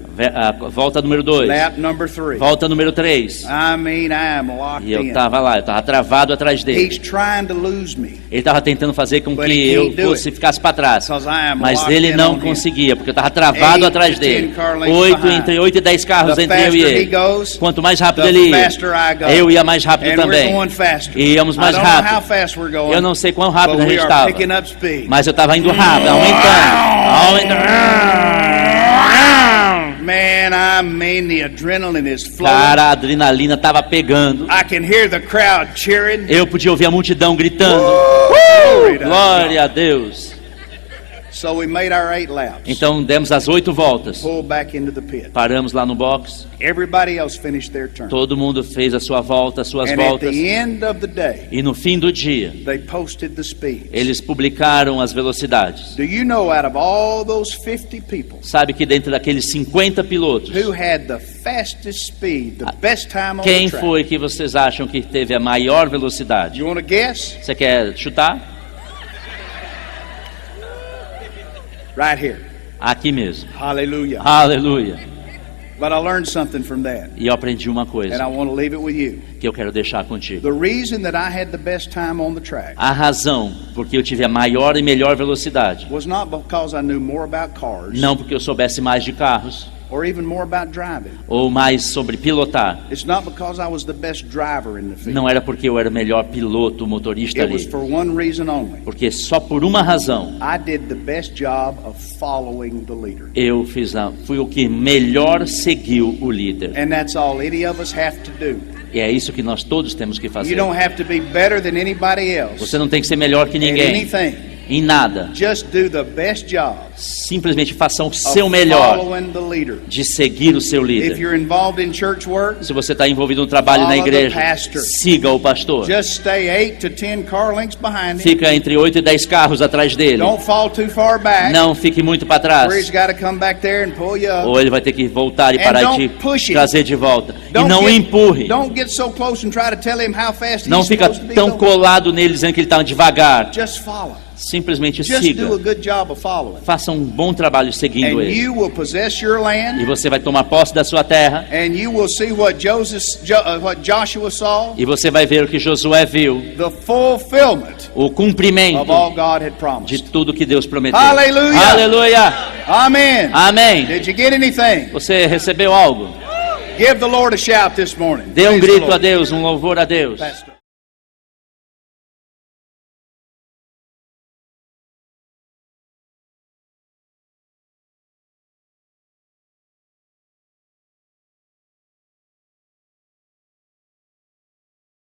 Volta número 2. Lap number 3. Volta número 3. I mean, I am locked E eu in. estava lá, eu estava travado atrás He's dele. trying to lose me. Ele estava tentando fazer com But que he eu can't do it. ficasse para trás. 'Cause I am Mas locked ele in não on him. conseguia, porque eu estava travado 8 atrás to 10 dele. car lengths behind. Entre 8 e 10 carros The entre eu e faster he ele. goes, Quanto mais rápido the ele ia, faster I go. eu ia mais rápido And também. we're going faster. E íamos mais I don't know how rápido. fast we're going, Eu não sei quão rápido but a we gente are estava. picking up speed. Mas eu estava indo rápido, aumentando. Man, I mean, the adrenaline is flowing. Cara, a adrenalina estava pegando. I can hear the crowd cheering. Eu podia ouvir a multidão gritando. Glory to God. Glória a Deus. So we made our 8 laps. Então demos as 8 voltas. Pulled back into the pit. Paramos lá no box. Everybody else finished their turn. Todo mundo fez a sua volta, as suas And at voltas. the end of the day, E no fim do dia, they posted the speeds. eles publicaram as velocidades. Do you know, out of all those 50 people Sabe que dentro daqueles 50 pilotos, who had the fastest speed, the best time on quem the track? foi que vocês acham que teve a maior velocidade? You want to guess? Você quer chutar? Right here. Aqui mesmo. Hallelujah. Aleluia. But I learned something from that, E eu aprendi uma and I coisa want to leave it with you. que eu quero deixar contigo. The reason that I had the best time on the track A razão porque eu tive a maior e melhor velocidade, was not because I knew more about cars não porque eu soubesse mais de carros or even more about driving. ou mais sobre pilotar. It's not because I was the best driver in the field. Não era porque eu era o melhor piloto, motorista It was ali. for one reason only. Porque só por uma razão I did the best job of following the leader. eu fui o que melhor seguiu o líder. And that's all any of us have to do. E é isso que nós todos temos que You fazer. don't have to be better than anybody else Você não tem que ser melhor que in ninguém anything. em nada. Just do the best job Simplesmente faça o of seu melhor following the leader. de seguir o seu If líder. you're involved in church work, Se você está envolvido no trabalho na follow the igreja, pastor. siga o pastor. just stay 8 to 10 car lengths behind him. Fica entre 8 e 10 carros atrás dele. Don't fall too far back Não fique muito para where he's trás. got to come back there and pull you up. Ou ele vai ter que voltar e And parar don't de push him. trazer de volta. E Don't não get- empurre. Don't get so close and try to tell him how fast Não he's fica supposed to be tão going. colado nele dizendo que ele está devagar. Just follow. Simplesmente Just siga. do a good job of following. Faça um bom trabalho seguindo And ele. you will possess your E land, você vai tomar posse da sua terra. and you will see what what Joshua saw, E você vai ver o que Josué viu. the fulfillment O cumprimento of all God had de promised. tudo que Deus prometeu. Aleluia! Aleluia! Amen. Amém. Did you get anything? Você recebeu algo? Give the Lord a shout this morning. Dê um Praise the grito a Lord. Deus, um louvor a Deus. Pastor.